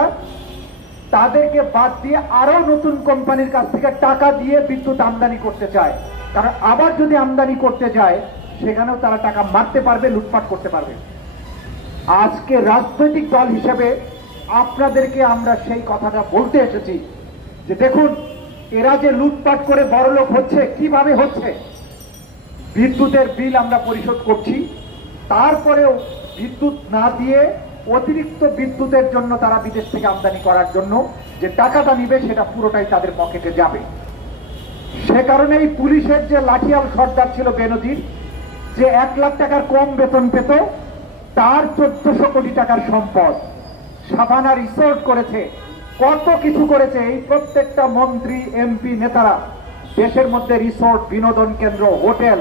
তাদেরকে বাদ দিয়ে আরো নতুন কোম্পানির কাছ থেকে টাকা দিয়ে বিদ্যুৎ আমদানি করতে চায়। কারণ আবার যদি আমদানি করতে যায় সেখানেও তারা টাকা মারতে পারবে, লুটপাট করতে পারবে। আজকে রাজনৈতিক দল হিসেবে আপনাদেরকে আমরা সেই কথাটা বলতে এসেছি যে দেখুন এরা যে লুটপাট করে বড়লোক হচ্ছে, কিভাবে হচ্ছে। বিদ্যুতের বিল আমরা পরিশোধ করছি, তারপরেও বিদ্যুৎ না দিয়ে অতিরিক্ত বিদ্যুতের জন্য তারা বিদেশ থেকে আমদানি করার জন্য যে টাকাটা নিবে সেটা পুরোটাই তাদের পকেটে যাবে। সে কারণেই পুলিশের যে লাঠিয়াল সর্দার ছিল বেনজির, যে 1 লাখ টাকার কম বেতন পেত, তার 1400 কোটি টাকার সম্পদ। সাভানা রিসোর্ট করেছে, কত কিছু করেছে। এই প্রত্যেকটা মন্ত্রী এমপি নেতারা দেশের মধ্যে রিসোর্ট, বিনোদন কেন্দ্র, হোটেল,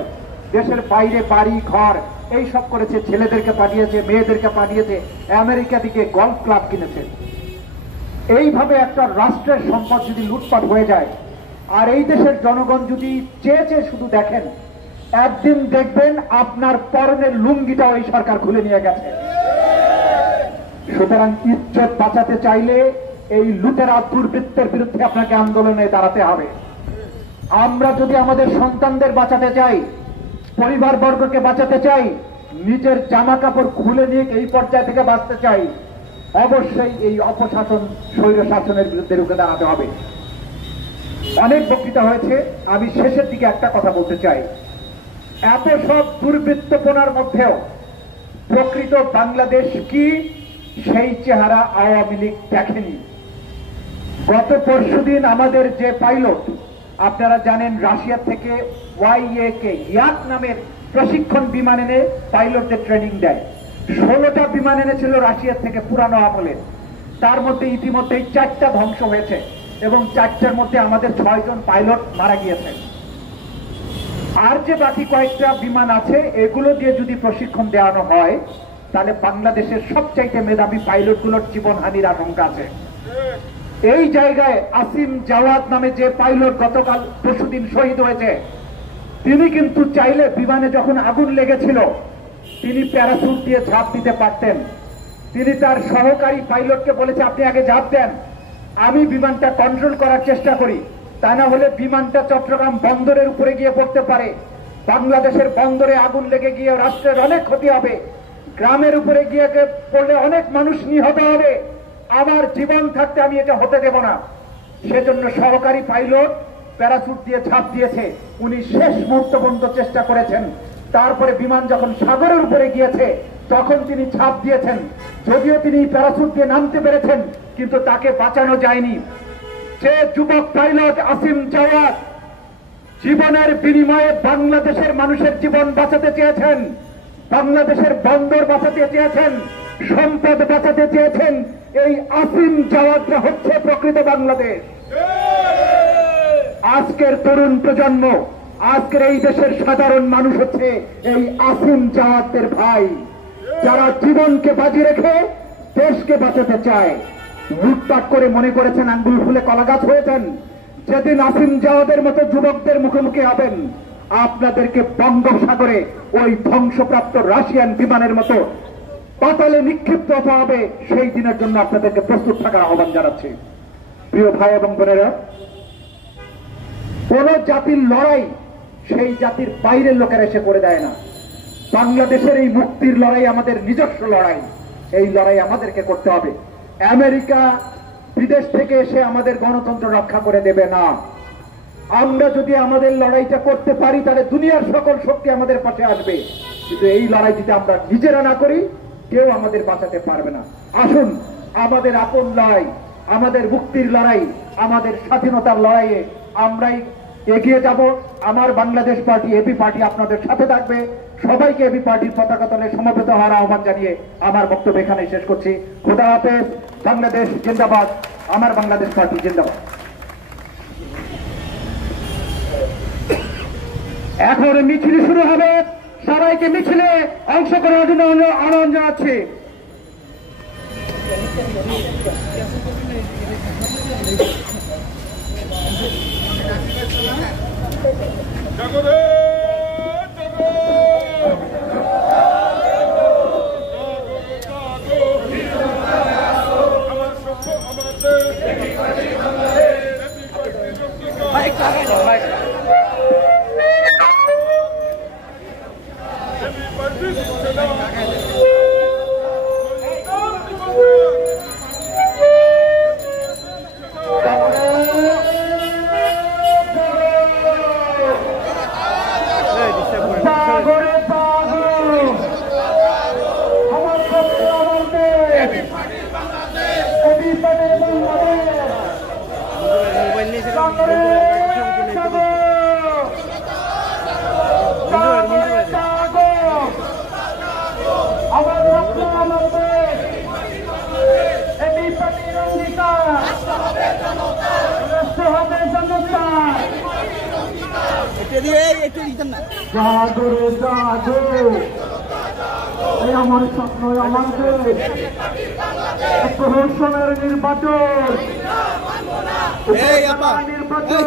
দেশের বাইরে বাড়ি ঘর এই সব করেছে। ছেলেদেরকে পাঠিয়েছে, মেয়েদেরকে পাঠিয়েছে, আমেরিকা থেকে গলফ ক্লাব কিনেছে। এইভাবে একটা রাষ্ট্রের সম্পদ যদি লুটপাট হয়ে যায় আর এই দেশের জনগণ যদি চেয়ে চেয়ে শুধু দেখেন, একদিন দেখবেন আপনার পরনের লুঙ্গিটা ওই সরকার খুলে নিয়ে গেছে। সুতরাং ইজ্জত বাঁচাতে চাইলে এই লুটেরা দুর্বৃত্তের বিরুদ্ধে আপনাকে আন্দোলনে দাঁড়াতে হবে। আমরা যদি আমাদের সন্তানদের বাঁচাতে চাই, পরিবার বর্গকে বাঁচাতে চাই, নিজের জামা কাপড় খুলে নিয়ে এই পর্যায় থেকে বাঁচতে চাই, অবশ্যই এই অপশাসন, স্বৈর শাসনের বিরুদ্ধে রুখে দাঁড়াতে হবে। অনেক বক্তৃতা হয়েছে, আমি শেষের দিকে একটা কথা বলতে চাই। এত সব দুর্বৃত্তপনার মধ্যেও প্রকৃত বাংলাদেশ কি সেই চেহারা আওয়ামী লীগ দেখেনি। গত পরশুদিন আমাদের যে পাইলট, আপনারা জানেন রাশিয়া থেকে ইয়াক নামের প্রশিক্ষণ বিমান এনে পাইলটদের ট্রেনিং দেয়। 16টা বিমান এনেছিল রাশিয়া থেকে পুরানো আমলের। তার মধ্যে ইতিমধ্যেই 4টা ধ্বংস হয়েছে এবং 4টার মধ্যে আমাদের 6 জন পাইলট মারা গিয়েছে। আর যে বাকি কয়েকটা বিমান আছে এগুলো দিয়ে যদি প্রশিক্ষণ দেওয়ানো হয় তাহলে বাংলাদেশের সবচাইতে মেধাবী পাইলটগুলোর জীবনহানির আশঙ্কা আছে। এই জায়গায় আসিম জাওয়াদ নামে যে পাইলট গতকাল পরশুদিন শহীদ হয়েছে, তিনি কিন্তু চাইলে বিমানে যখন আগুন লেগেছিল তিনি প্যারাসুট দিয়ে ঝাঁপ দিতে পারতেন। তিনি তার সহকারী পাইলটকে বলেছে আপনি আগে ঝাঁপ দেন, আমি বিমানটা কন্ট্রোল করার চেষ্টা করি, তা না হলে বিমানটা চট্টগ্রাম বন্দরের উপরে গিয়ে পড়তে পারে। বাংলাদেশের বন্দরে আগুন লেগে গিয়ে রাষ্ট্রের অনেক ক্ষতি হবে, গ্রামের উপরে গিয়ে পড়লে অনেক মানুষ নিহত হবে, আমার জীবন থাকতে আমি এটা হতে দেব না। সেজন্য সহকারী পাইলট প্যারাসুট দিয়ে ঝাঁপ দিয়েছে, উনি শেষ মুহূর্ত পর্যন্ত চেষ্টা করেছেন। তারপরে বিমান যখন সাগরের উপরে গিয়েছে তখন তিনি ঝাঁপ দিয়েছেন, যদিও তিনি প্যারাসুট দিয়ে নামতে পেরেছেন কিন্তু তাকে বাঁচানো যায়নি। যে যুবক পাইলট আসিম জাওয়াদ জীবনের বিনিময়ে বাংলাদেশের মানুষের জীবন বাঁচাতে চেয়েছেন, বাংলাদেশের বন্দর বাঁচাতে চেয়েছেন, সম্পদ বাঁচাতে চেয়েছেন, এই আসিম জাওয়াদরা হচ্ছে প্রকৃত বাংলাদেশ। আজকের তরুণ প্রজন্ম, আজকের এই দেশের সাধারণ মানুষ হচ্ছে এই আসিম জাওয়াদদের ভাই, যারা জীবনকে বাজি রেখে দেশকে বাঁচাতে চায়। লুটপাট করে মনে করেছেন আঙ্গুল ফুলে কলা গাছ হয়েছেন। যেদিন আসিম জাওয়াদের মতো যুবকদের মুখোমুখি হবেন আপনাদেরকে বঙ্গোপসাগরে ওই ধ্বংসপ্রাপ্ত রাশিয়ান বিমানের মতো পাতালে নিক্ষিপ্ত হতে হবে। সেই দিনের জন্য আপনাদেরকে প্রস্তুত থাকার আহ্বান জানাচ্ছি। প্রিয় ভাই এবং বোনেরা, কোন জাতির লড়াই সেই জাতির বাইরের লোকেরা এসে করে দেয় না। বাংলাদেশের এই মুক্তির লড়াই আমাদের নিজস্ব লড়াই, এই লড়াই আমাদেরকে করতে হবে। আমেরিকা বিদেশ থেকে এসে আমাদের গণতন্ত্র রক্ষা করে দেবে না। আমরা যদি আমাদের লড়াইটা করতে পারি তাহলে দুনিয়ার সকল শক্তি আমাদের পাশে আসবে, কিন্তু এই লড়াই যদি আমরা নিজেরা না করি কেউ আমাদের বাঁচাতে পারবে না। আসুন আমাদের আপন লড়াই, আমাদের মুক্তির লড়াই, আমাদের স্বাধীনতার লড়াইয়ে আমরাই এগিয়ে যাব। আমার বাংলাদেশ পার্টি এবি পার্টি আপনাদের সাথে থাকবে। সবাইকে এবি পার্টির পতাকা তলে সমবেত হওয়ার আহ্বান জানিয়ে আমার বক্তব্য এখানে শেষ করছি। খোদা হাফেজ। বাংলাদেশ জিন্দাবাদ। আমার বাংলাদেশ পার্টি জিন্দাবাদ। এখন মিছিল শুরু হবে, সবাইকে মিছিলে অংশগ্রহণের জন্য আহ্বান জানাচ্ছি। আমার স্বপ্ন আমাদের প্রহসনের নির্বাচন, নির্বাচন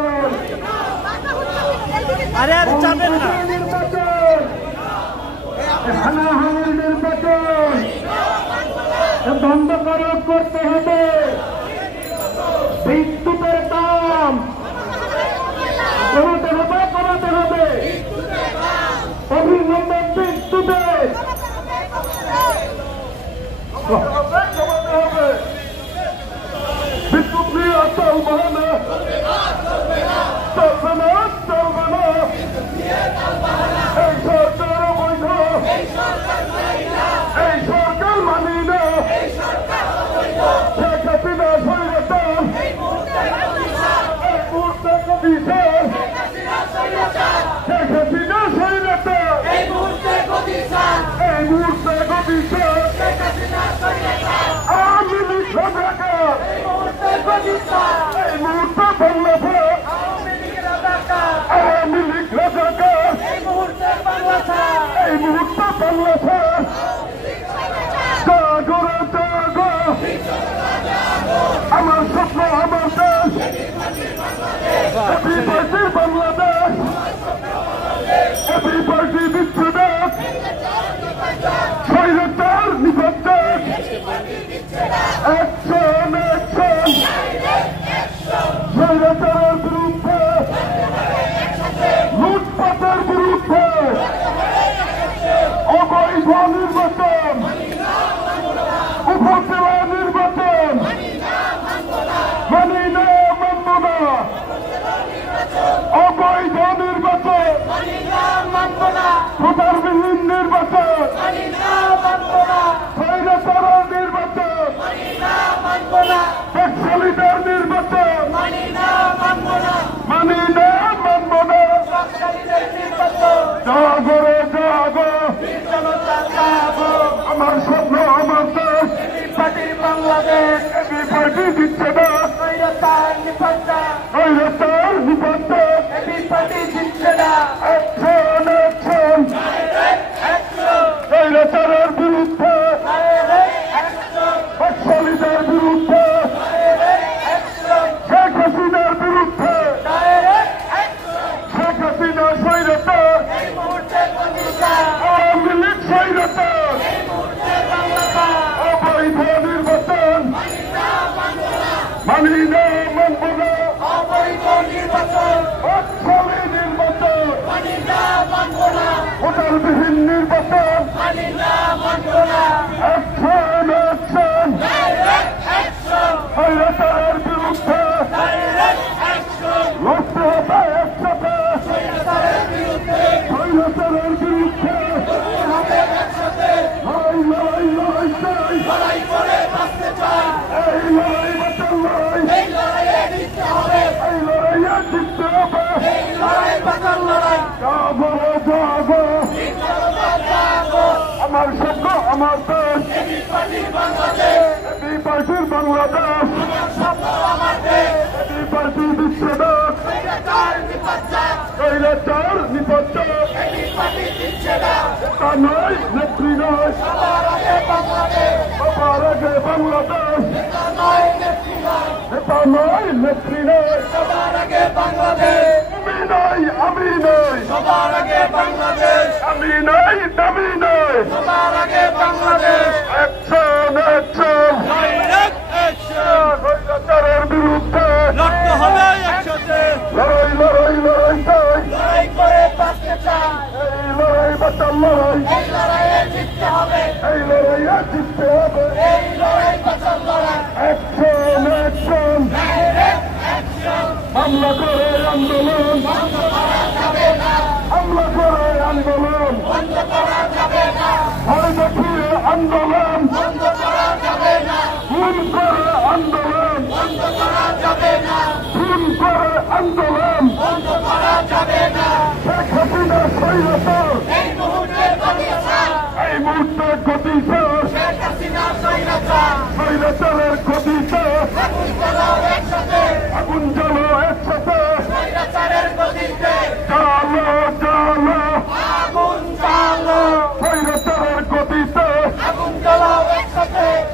নির্বাচন, হানাহানির নির্বাচন বন্ধ করতে হবে। বিদ্যুতের দাম কমাতে হবে, কমাতে হবে। অভিনন্দন বিদ্যুতের কমাতে হবে। বিদ্যুৎ নিয়ে চলবে না, চলবে না, চলবে না। এই সরকার অবৈধ, এই সরকার মানি না। শেখ হাসিনা স্বৈরাচার, এই মুহূর্তে গতিশীল। শেখ হাসিনা স্বৈরাচার, এই মুহূর্তে গতিশীল। আওয়ামী লীগ রাজাকার, এই মুহূর্তে বাংলাদেশ। আওয়ামী লীগ রাজাকার, এই মুহূর্তে বাংলাদেশ। জাগরে জাগো, আমার স্বপ্ন আমার দেশ, বাংলাদেশ। জাগো জাগো আমার স্বপ্ন আমার দেশ এবি পার্টির বাংলাদেশ এবি পার্টি বিশ্বদেশ স্বৈরাচার নিপজ্জাত নেতা নয় নেত্রী নয় সবার আগে বাংলাদেশ নেতা নয় নেত্রী নয় আমি নই আমি নই দামি নয় অ্যাকশন অ্যাকশন স্বৈরাচারের বিরুদ্ধে লড়াই লড়াই লড়াই চাই এই লড়াই বাঁচার লড়াই এই লড়াইয়ে জিততে হবে অ্যাকশন অ্যাকশন হামলা করে আন্দোলন হামলা করে আন্দোলন ভয় দেখিয়ে আন্দোলন খুন করে আন্দোলন খুন করে আন্দোলন শেখ হাসিনা স্বৈরাচার এই মুহূর্তে গতিতে স্বৈরাচারের গতিতে আগুন জ্বালো একসাথে জ্বালো জ্বালো স্বৈরাচারের গতিতে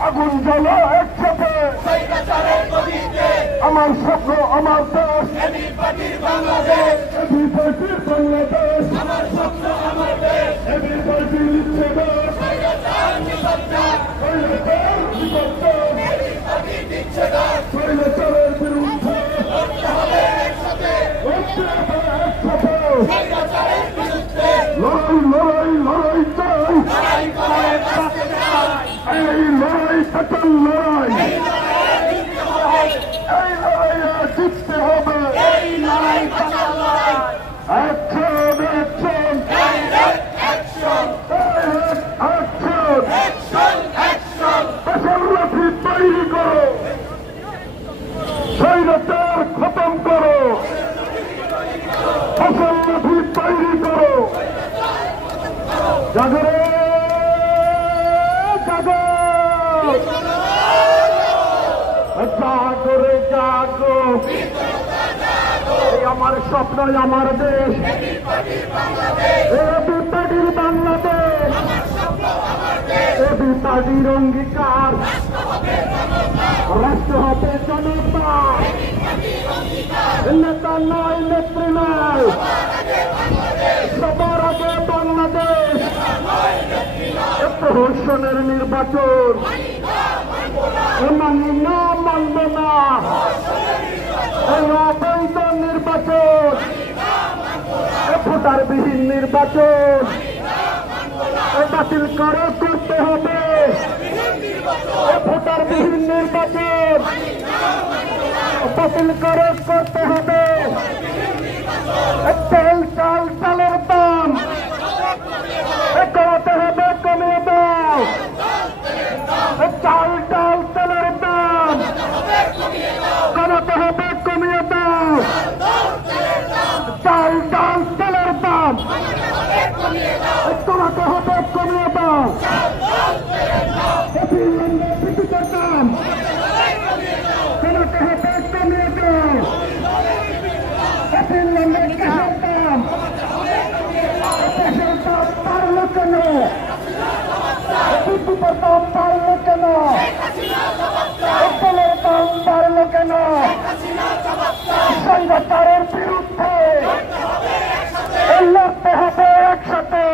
আগুন জ্বালো একসাথে আমার স্বপ্ন আমার দেশ এবি পার্টির বাংলাদেশ এবি পার্টি লিখছে দেশ স্বৈরাচারের বিরুদ্ধে লড়াই লড়াই লড়াই চাই এই লড়াই সকল লড়াই এই লড়াইয়ে জিততে হবে অ্যাকশন অ্যাকশন দেশের লাঠি তৈরি করো স্বৈরাচার খতম করো ফসল লাঠি তৈরি করো জাগরে জাগো জাগরে জাগো আমার স্বপ্ন আমার দেশ এবি পার্টির বাংলাদেশ এবি পার্টির অঙ্গীকার রাষ্ট্র হবে জনতা নেতা নয় নেত্রী নয় সবার আগে বাংলাদেশ প্রহসনের নির্বাচন মানি না মানব না এই অবৈধ নির্বাচন ভোটারবিহীন নির্বাচন বাতিল করে করতে হবে ভোটারবিহীন নির্বাচন বাতিল করে করতে হবে তেল চাল চালের দাম কমাতে হবে কমিয়ে দাও চাল ডাল তেলের দাম কমাতে হবে কমিয়ে দাও চাল ডাল তেলের দাম কমাতে হবে কমিয়ে দাও বিদ্যুতের দাম কমাতে হবে কমিয়ে দাও গ্যাসের দাম গ্যাসের দাম বাড়লো কেন বিদ্যুতের দাম বাড়লো কেন তেলের দাম বাড়লো কেন স্বৈরাচারের বিরুদ্ধে লড়তে হবে একসাথে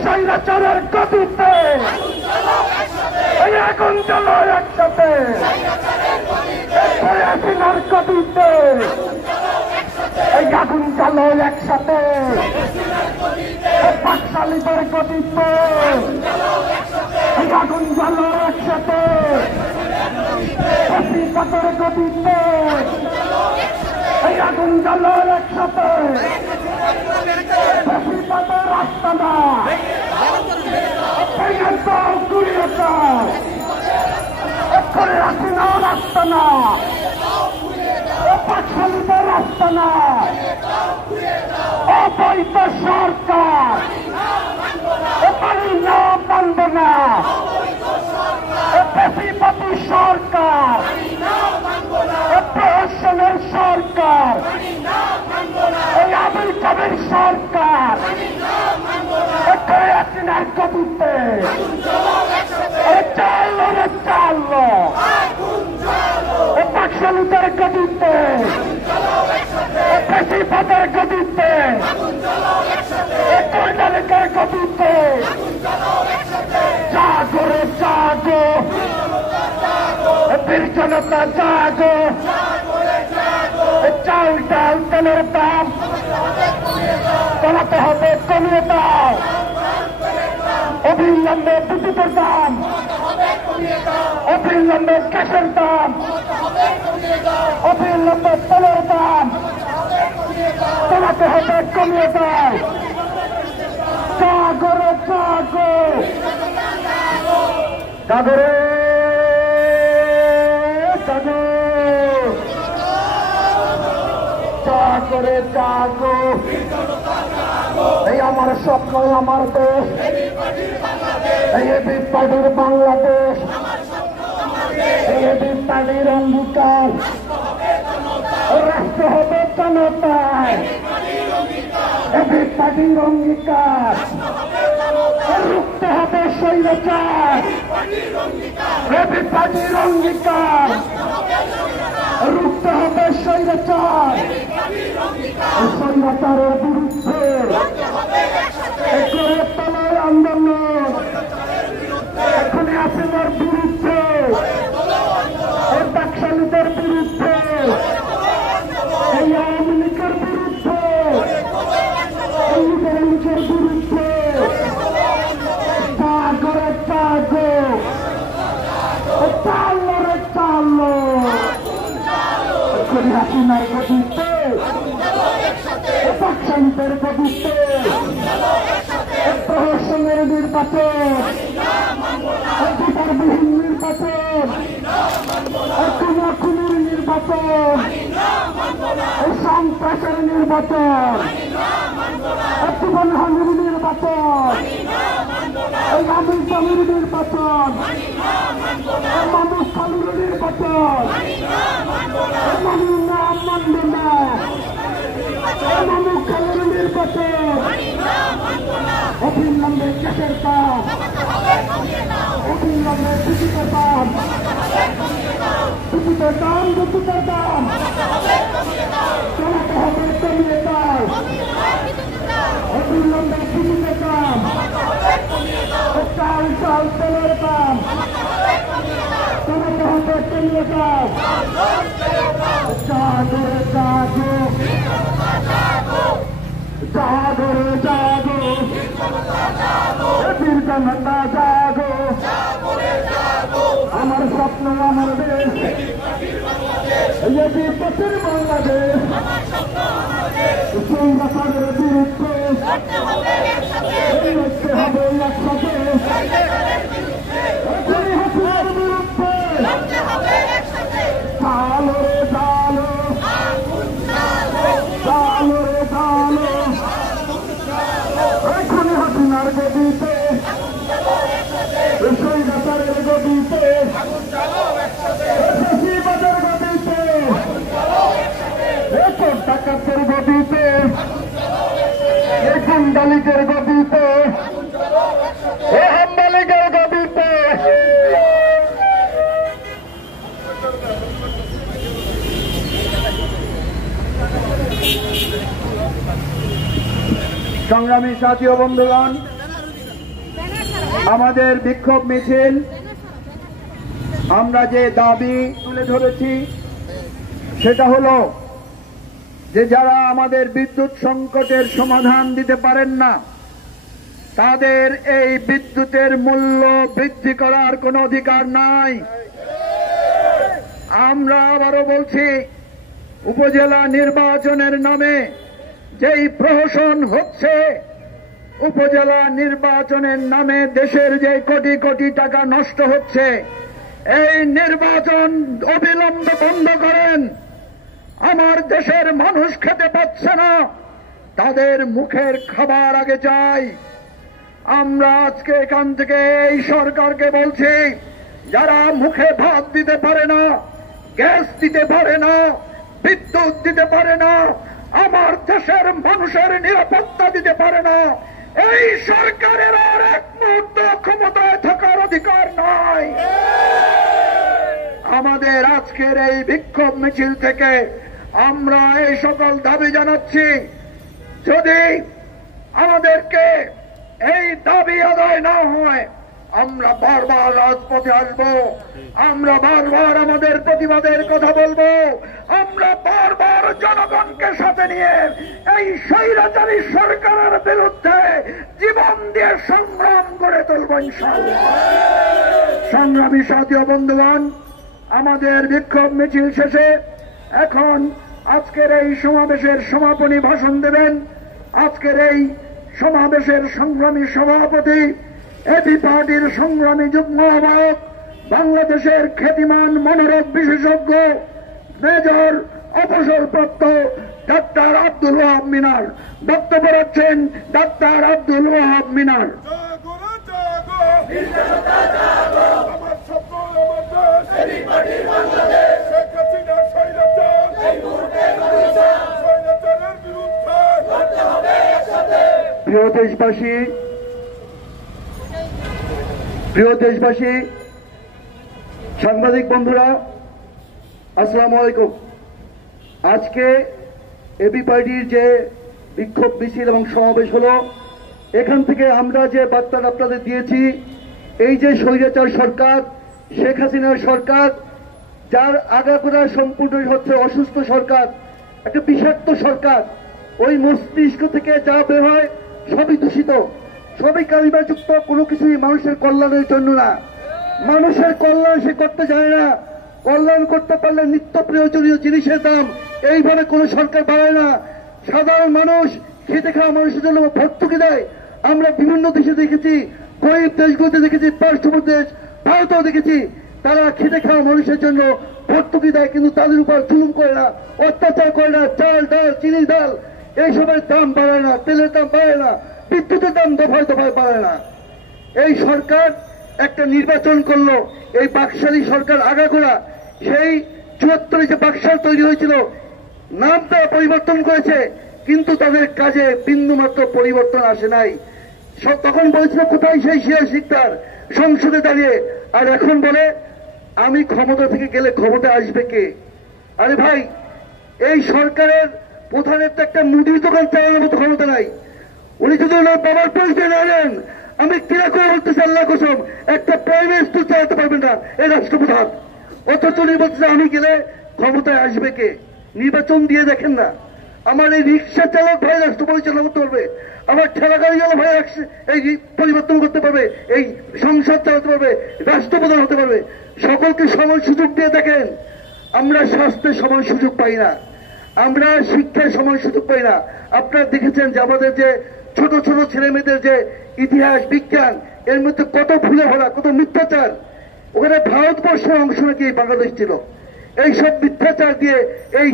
স্বৈরাচারের গতিতে আগুন জ্বালো একসাথে হাসিনার গতিতে আগুন জ্বালো একসাথে পাকশালীদের গতিতে আগুন জ্বালো একসাথে পাতের গতিতে আগুন জ্বালো একসাথে পাতের রাস্তা না করে হাসিনা রাস্তা না পাকশালীদের রাস্তা না অবৈধ সরকার মানি না, মানব না। বেশিপাতি সরকার, প্রহসনের সরকার, এই আবুল কাদের সরকার, হাসিনার গতিতে চাললো রে চাললো, পাকশালিতার গতিতে, বেশিপাতের গতিতে, কৈলালিকার গতিতে, জাগো রে জাগো, বীর জনতা জাগো, চাল ডাল তেলের দাম কমাতে হবে, কমিয়ে দাও। অবিলম্বে বিদ্যুতের দাম, অবিলম্বে গ্যাসের দাম, অবিলম্বে তেলের দাম কমাতে হবে, কমিয়ে দাও। জাগো রে জাগো, জাগো রে জাগো, জাগো রে জাগো। এই আমার স্বপ্ন, আমার দেশ, এই এবি পার্টির বাংলাদেশ, এই এবি পার্টির অঙ্গীকার, রাষ্ট্র হবে জনতায়, এবি পার্টির অঙ্গীকার, রুখতে হবে স্বৈরাচার, এবি পার্টির অঙ্গীকার, রুখতে হবে স্বৈরাচার, স্বৈরাচারের বিরুদ্ধে করে তোলার আন্দোলন, এখনই হাসিনার বিরুদ্ধে, বাকশালীদের বিরুদ্ধে, এই আওয়ামী লীগের বিরুদ্ধে, এই লিগের বিরুদ্ধে, জাগো রে জাগো, চালো রে চালো, এখনই হাসিনার গতিতে, বাকশালীদের গতিতে, প্রহসনের নির্বাচন, অধিকারবিহীন নির্বাচন, খুনাখুনির নির্বাচন, সন্ত্রাসের নির্বাচন, জীবনহানির নির্বাচন, আমির জামির নির্বাচন, মানুষ খালুর নির্বাচন, মানুষ নাম মানব না, মানুষ খালুর নির্বাচন, অবিলম্বে গ্যাসের দাম, অবিলম্বে বিদ্যুতের দাম, বিদ্যুতের দাম, বিদ্যুতের দাম কমাতে হবে, কমিয়ে দাও। অবিলম্বে বিদ্যুতের দাম, চাল চাল তেলের দাম কমাতে হবে, কমিয়ে দাও। জাগো রে জাগো, জাগো রে জাগো, বীর জনতা জাগো, আমার স্বপ্ন, আমার দেশ, এবি পার্টির বাংলাদেশ, সৈরাচারের বিরুদ্ধে লড়তে হবে একসাথে, এখনই হাসিনার বিরুদ্ধে চালো রে চালো, চালো রে চালো, এখনই হাসিনার গদিতে, সৈরাচারের গদিতে, ফ্যাসিবাদের গদিতে, চোর ডাকাতের গদিতে, গুন্ডা লীগের গদিতে, হামলা লীগের গদিতে। সংগ্রামী সাথী ও বন্ধুগণ, আমাদের বিক্ষোভ মিছিল, আমরা যে দাবি তুলে ধরেছি সেটা হলো যে যারা আমাদের বিদ্যুৎ সংকটের সমাধান দিতে পারেন না, তাদের এই বিদ্যুতের মূল্য বৃদ্ধি করার কোনো অধিকার নাই। আমরা আবারও বলছি, উপজেলা নির্বাচনের নামে যেই প্রহসন হচ্ছে, উপজেলা নির্বাচনের নামে দেশের যে কোটি কোটি টাকা নষ্ট হচ্ছে, এই নির্বাচন অবিলম্বে বন্ধ করেন। আমার দেশের মানুষ খেতে পাচ্ছে না, তাদের মুখের খাবার আগে চাই। আমরা আজকে এখান থেকে এই সরকারকে বলছি, যারা মুখে ভাত দিতে পারে না, গ্যাস দিতে পারে না, বিদ্যুৎ দিতে পারে না, আমার দেশের মানুষের নিরাপত্তা দিতে পারে না, এই সরকারের আর এক মুহূর্ত ক্ষমতায় থাকার অধিকার নাই। আমাদের আজকের এই বিক্ষোভ মিছিল থেকে আমরা এই সকল দাবি জানাচ্ছি, যদি আমাদেরকে এই দাবি আদায় না হয় আমরা বারবার রাজপথে আসব, আমরা বারবার আমাদের প্রতিবাদের কথা বলবো, আমরা বারবার জনগণকে সাথে নিয়ে এই স্বৈরাচারী সরকারের বিরুদ্ধে জীবন দিয়ে সংগ্রাম করে তুলব ইনশাআল্লাহ। সংগ্রামী সাথী ও বন্ধুগণ, আমাদের বিক্ষোভ মিছিল শেষে এখন আজকের এই সমাবেশের সমাপনী ভাষণ দেবেন আজকের এই সমাবেশের সংগ্রামী সভাপতি, এবি পার্টির সংগ্রামী যুগ্ম আহ্বায়ক, বাংলাদেশের খ্যাতিমান মনোরোগ বিশেষজ্ঞ, মেজর অবসরপ্রাপ্ত ডাক্তার আব্দুল ওয়াহাব মিনার। বক্তব্য রাখছেন ডাক্তার আব্দুল ওয়াহাব মিনার। প্রিয় দেশবাসী, সাংবাদিক বন্ধুরা, আসসালামু আলাইকুম। আজকে এবি পার্টির যে বিক্ষোভ মিছিল এবং সমাবেশ হলো, এখান থেকে আমরা যে বার্তাটা আপনাদের দিয়েছি, এই যে স্বৈরাচার সরকার, শেখ হাসিনার সরকার, যার আগাগোড়া সম্পূর্ণ হচ্ছে অসুস্থ সরকার, একটা বিষাক্ত সরকার, ওই মস্তিষ্ক থেকে যা বের হয় সবই দূষিত, সবই কালিমাযুক্ত, কোনো কিছুই মানুষের কল্যাণের জন্য না। মানুষের কল্যাণ সে করতে জানে না। কল্যাণ করতে পারলে নিত্য প্রয়োজনীয় জিনিসের দাম এইভাবে কোনো সরকার বাড়ায় না। সাধারণ মানুষ খেতে খাওয়া মানুষের জন্য ভর্তুকি দেয়। আমরা বিভিন্ন দেশে দেখেছি, গরিব দেশগুলোতে দেখেছি, পার্শ্ববর্তী দেশ ভারতেও দেখেছি, তারা খেতে খাওয়া মানুষের জন্য ভর্তুকি দেয়, কিন্তু তাদের উপর জুলুম করে না, অত্যাচার করে না। চাল, ডাল, চিনি, ডাল এইসবের দাম বাড়ায় না, তেলের দাম বাড়ায় না, বিদ্যুতের দাম দফায় দফায় বাড়ায় না। এই সরকার একটা নির্বাচন করলো, এই বাকশালী সরকার আগাগোড়া সেই ৭৪ যে বাকশাল তৈরি হয়েছিল, নামটা পরিবর্তন করেছে, কিন্তু তাদের কাজে বিন্দুমাত্র পরিবর্তন আসে নাই। তখন বলেছিল কোথায় সেই শিয়া শিকদার সংসদে দাঁড়িয়ে, আর এখন বলে আমি ক্ষমতা থেকে গেলে ক্ষমতা আসবে কে? আরে ভাই, এই সরকারের প্রধানের তো একটা মুদির দোকান চালানোর মতো ক্ষমতা নাই। উনি যদি ওনার বাবার পরিচয় না নেন, আমি কিরকম বলতেছি আল্লাহ কসম, একটা প্রাইভেট স্কুল চালাতে পারবেন না এই রাষ্ট্রপ্রধান। অথচ উনি বলতেছে আমি গেলে ক্ষমতায় আসবে কে? নির্বাচন দিয়ে দেখেন না, আমার এই রিক্সা চালক ভাই রাষ্ট্র পরিচালনা করতে পারবে, আমার ঠেলা গাড়ি চালক ভাই এই পরিবর্তন করতে পারবে, এই সংসদ চালাতে পারবে, রাষ্ট্রপ্রধান হতে পারবে। সকলকে সমান সুযোগ দিয়ে দেখেন। আমরা স্বাস্থ্যের সমান সুযোগ পাই না, আমরা শিক্ষার সমান সুযোগ পাই না। আপনারা দেখেছেন যে আমাদের যে ছোট ছোট ছেলে মেয়েদের যে ইতিহাস, বিজ্ঞান, এর মধ্যে কত ভুলে ভরা, কত মিথ্যাচার। ওখানে ভারতবর্ষের অংশ নাকি বাংলাদেশ ছিল। এই সব মিথ্যাচার দিয়ে এই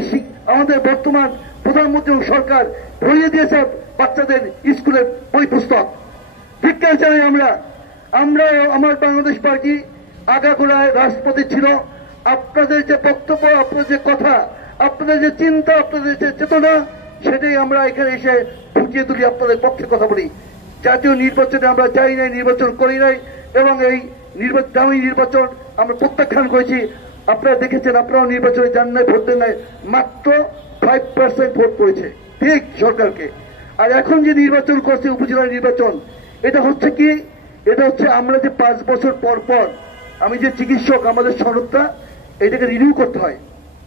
আমাদের বর্তমান প্রধানমন্ত্রী সরকার ভরিয়ে দিয়েছে বাচ্চাদের স্কুলের বই পুস্তক। বিজ্ঞান চাই আমরা আমার বাংলাদেশ পার্টি আগাগোড়ায় রাজপথে ছিল। আপনাদের যে বক্তব্য, আপনাদের যে কথা, আপনাদের যে চিন্তা, আপনাদের যে চেতনা, সেটাই আমরা এখানে এসে ফুটিয়ে তুলি, আপনাদের পক্ষে কথা বলি। জাতীয় নির্বাচনে আমরা যাই নাই, নির্বাচন করি নাই, এবং এই দামি নির্বাচন আমরা প্রত্যাখ্যান করেছি। আপনারা দেখেছেন, আপনারাও নির্বাচনে যান নাই, ভোট দেন নাই, মাত্র 5% ভোট পড়েছে ঠিক সরকারকে। আর এখন যে নির্বাচন করছে উপজেলা নির্বাচন, এটা হচ্ছে কি, এটা হচ্ছে আমরা যে 5 বছর পর পর, আমি যে চিকিৎসক, আমাদের সনদটা এটাকে রিনিউ করতে হয়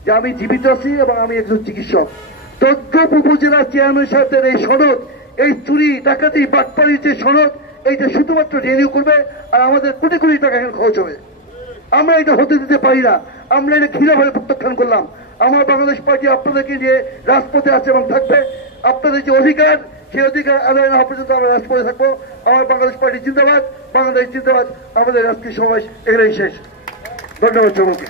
যে আমি জীবিত আছি এবং আমি একজন চিকিৎসক। 14 উপজেলা চেয়ারম্যান সাহেবের এই সনদ, এই চুরি ডাকাতি বাটপাড়ির যে সনদ, এইটা শুধুমাত্র রিনিউ করবে, আর আমাদের কোটি কোটি টাকা এখানে খরচ হবে। আমরা এটা হতে দিতে পারি না। আমরা এটা ঘৃণাভাবে প্রত্যাখ্যান করলাম। আমার বাংলাদেশ পার্টি আপনাদেরকে নিয়ে রাজপথে আছে এবং থাকবে। আপনাদের যে অধিকার, সেই অধিকার আদায় না হওয়া পর্যন্ত আমরা রাজপথে থাকবো। আমার বাংলাদেশ পার্টি জিন্দাবাদ, বাংলাদেশ জিন্দাবাদ। আমাদের আজকের সমাবেশ এখানেই শেষ। ধন্যবাদ সকলকে।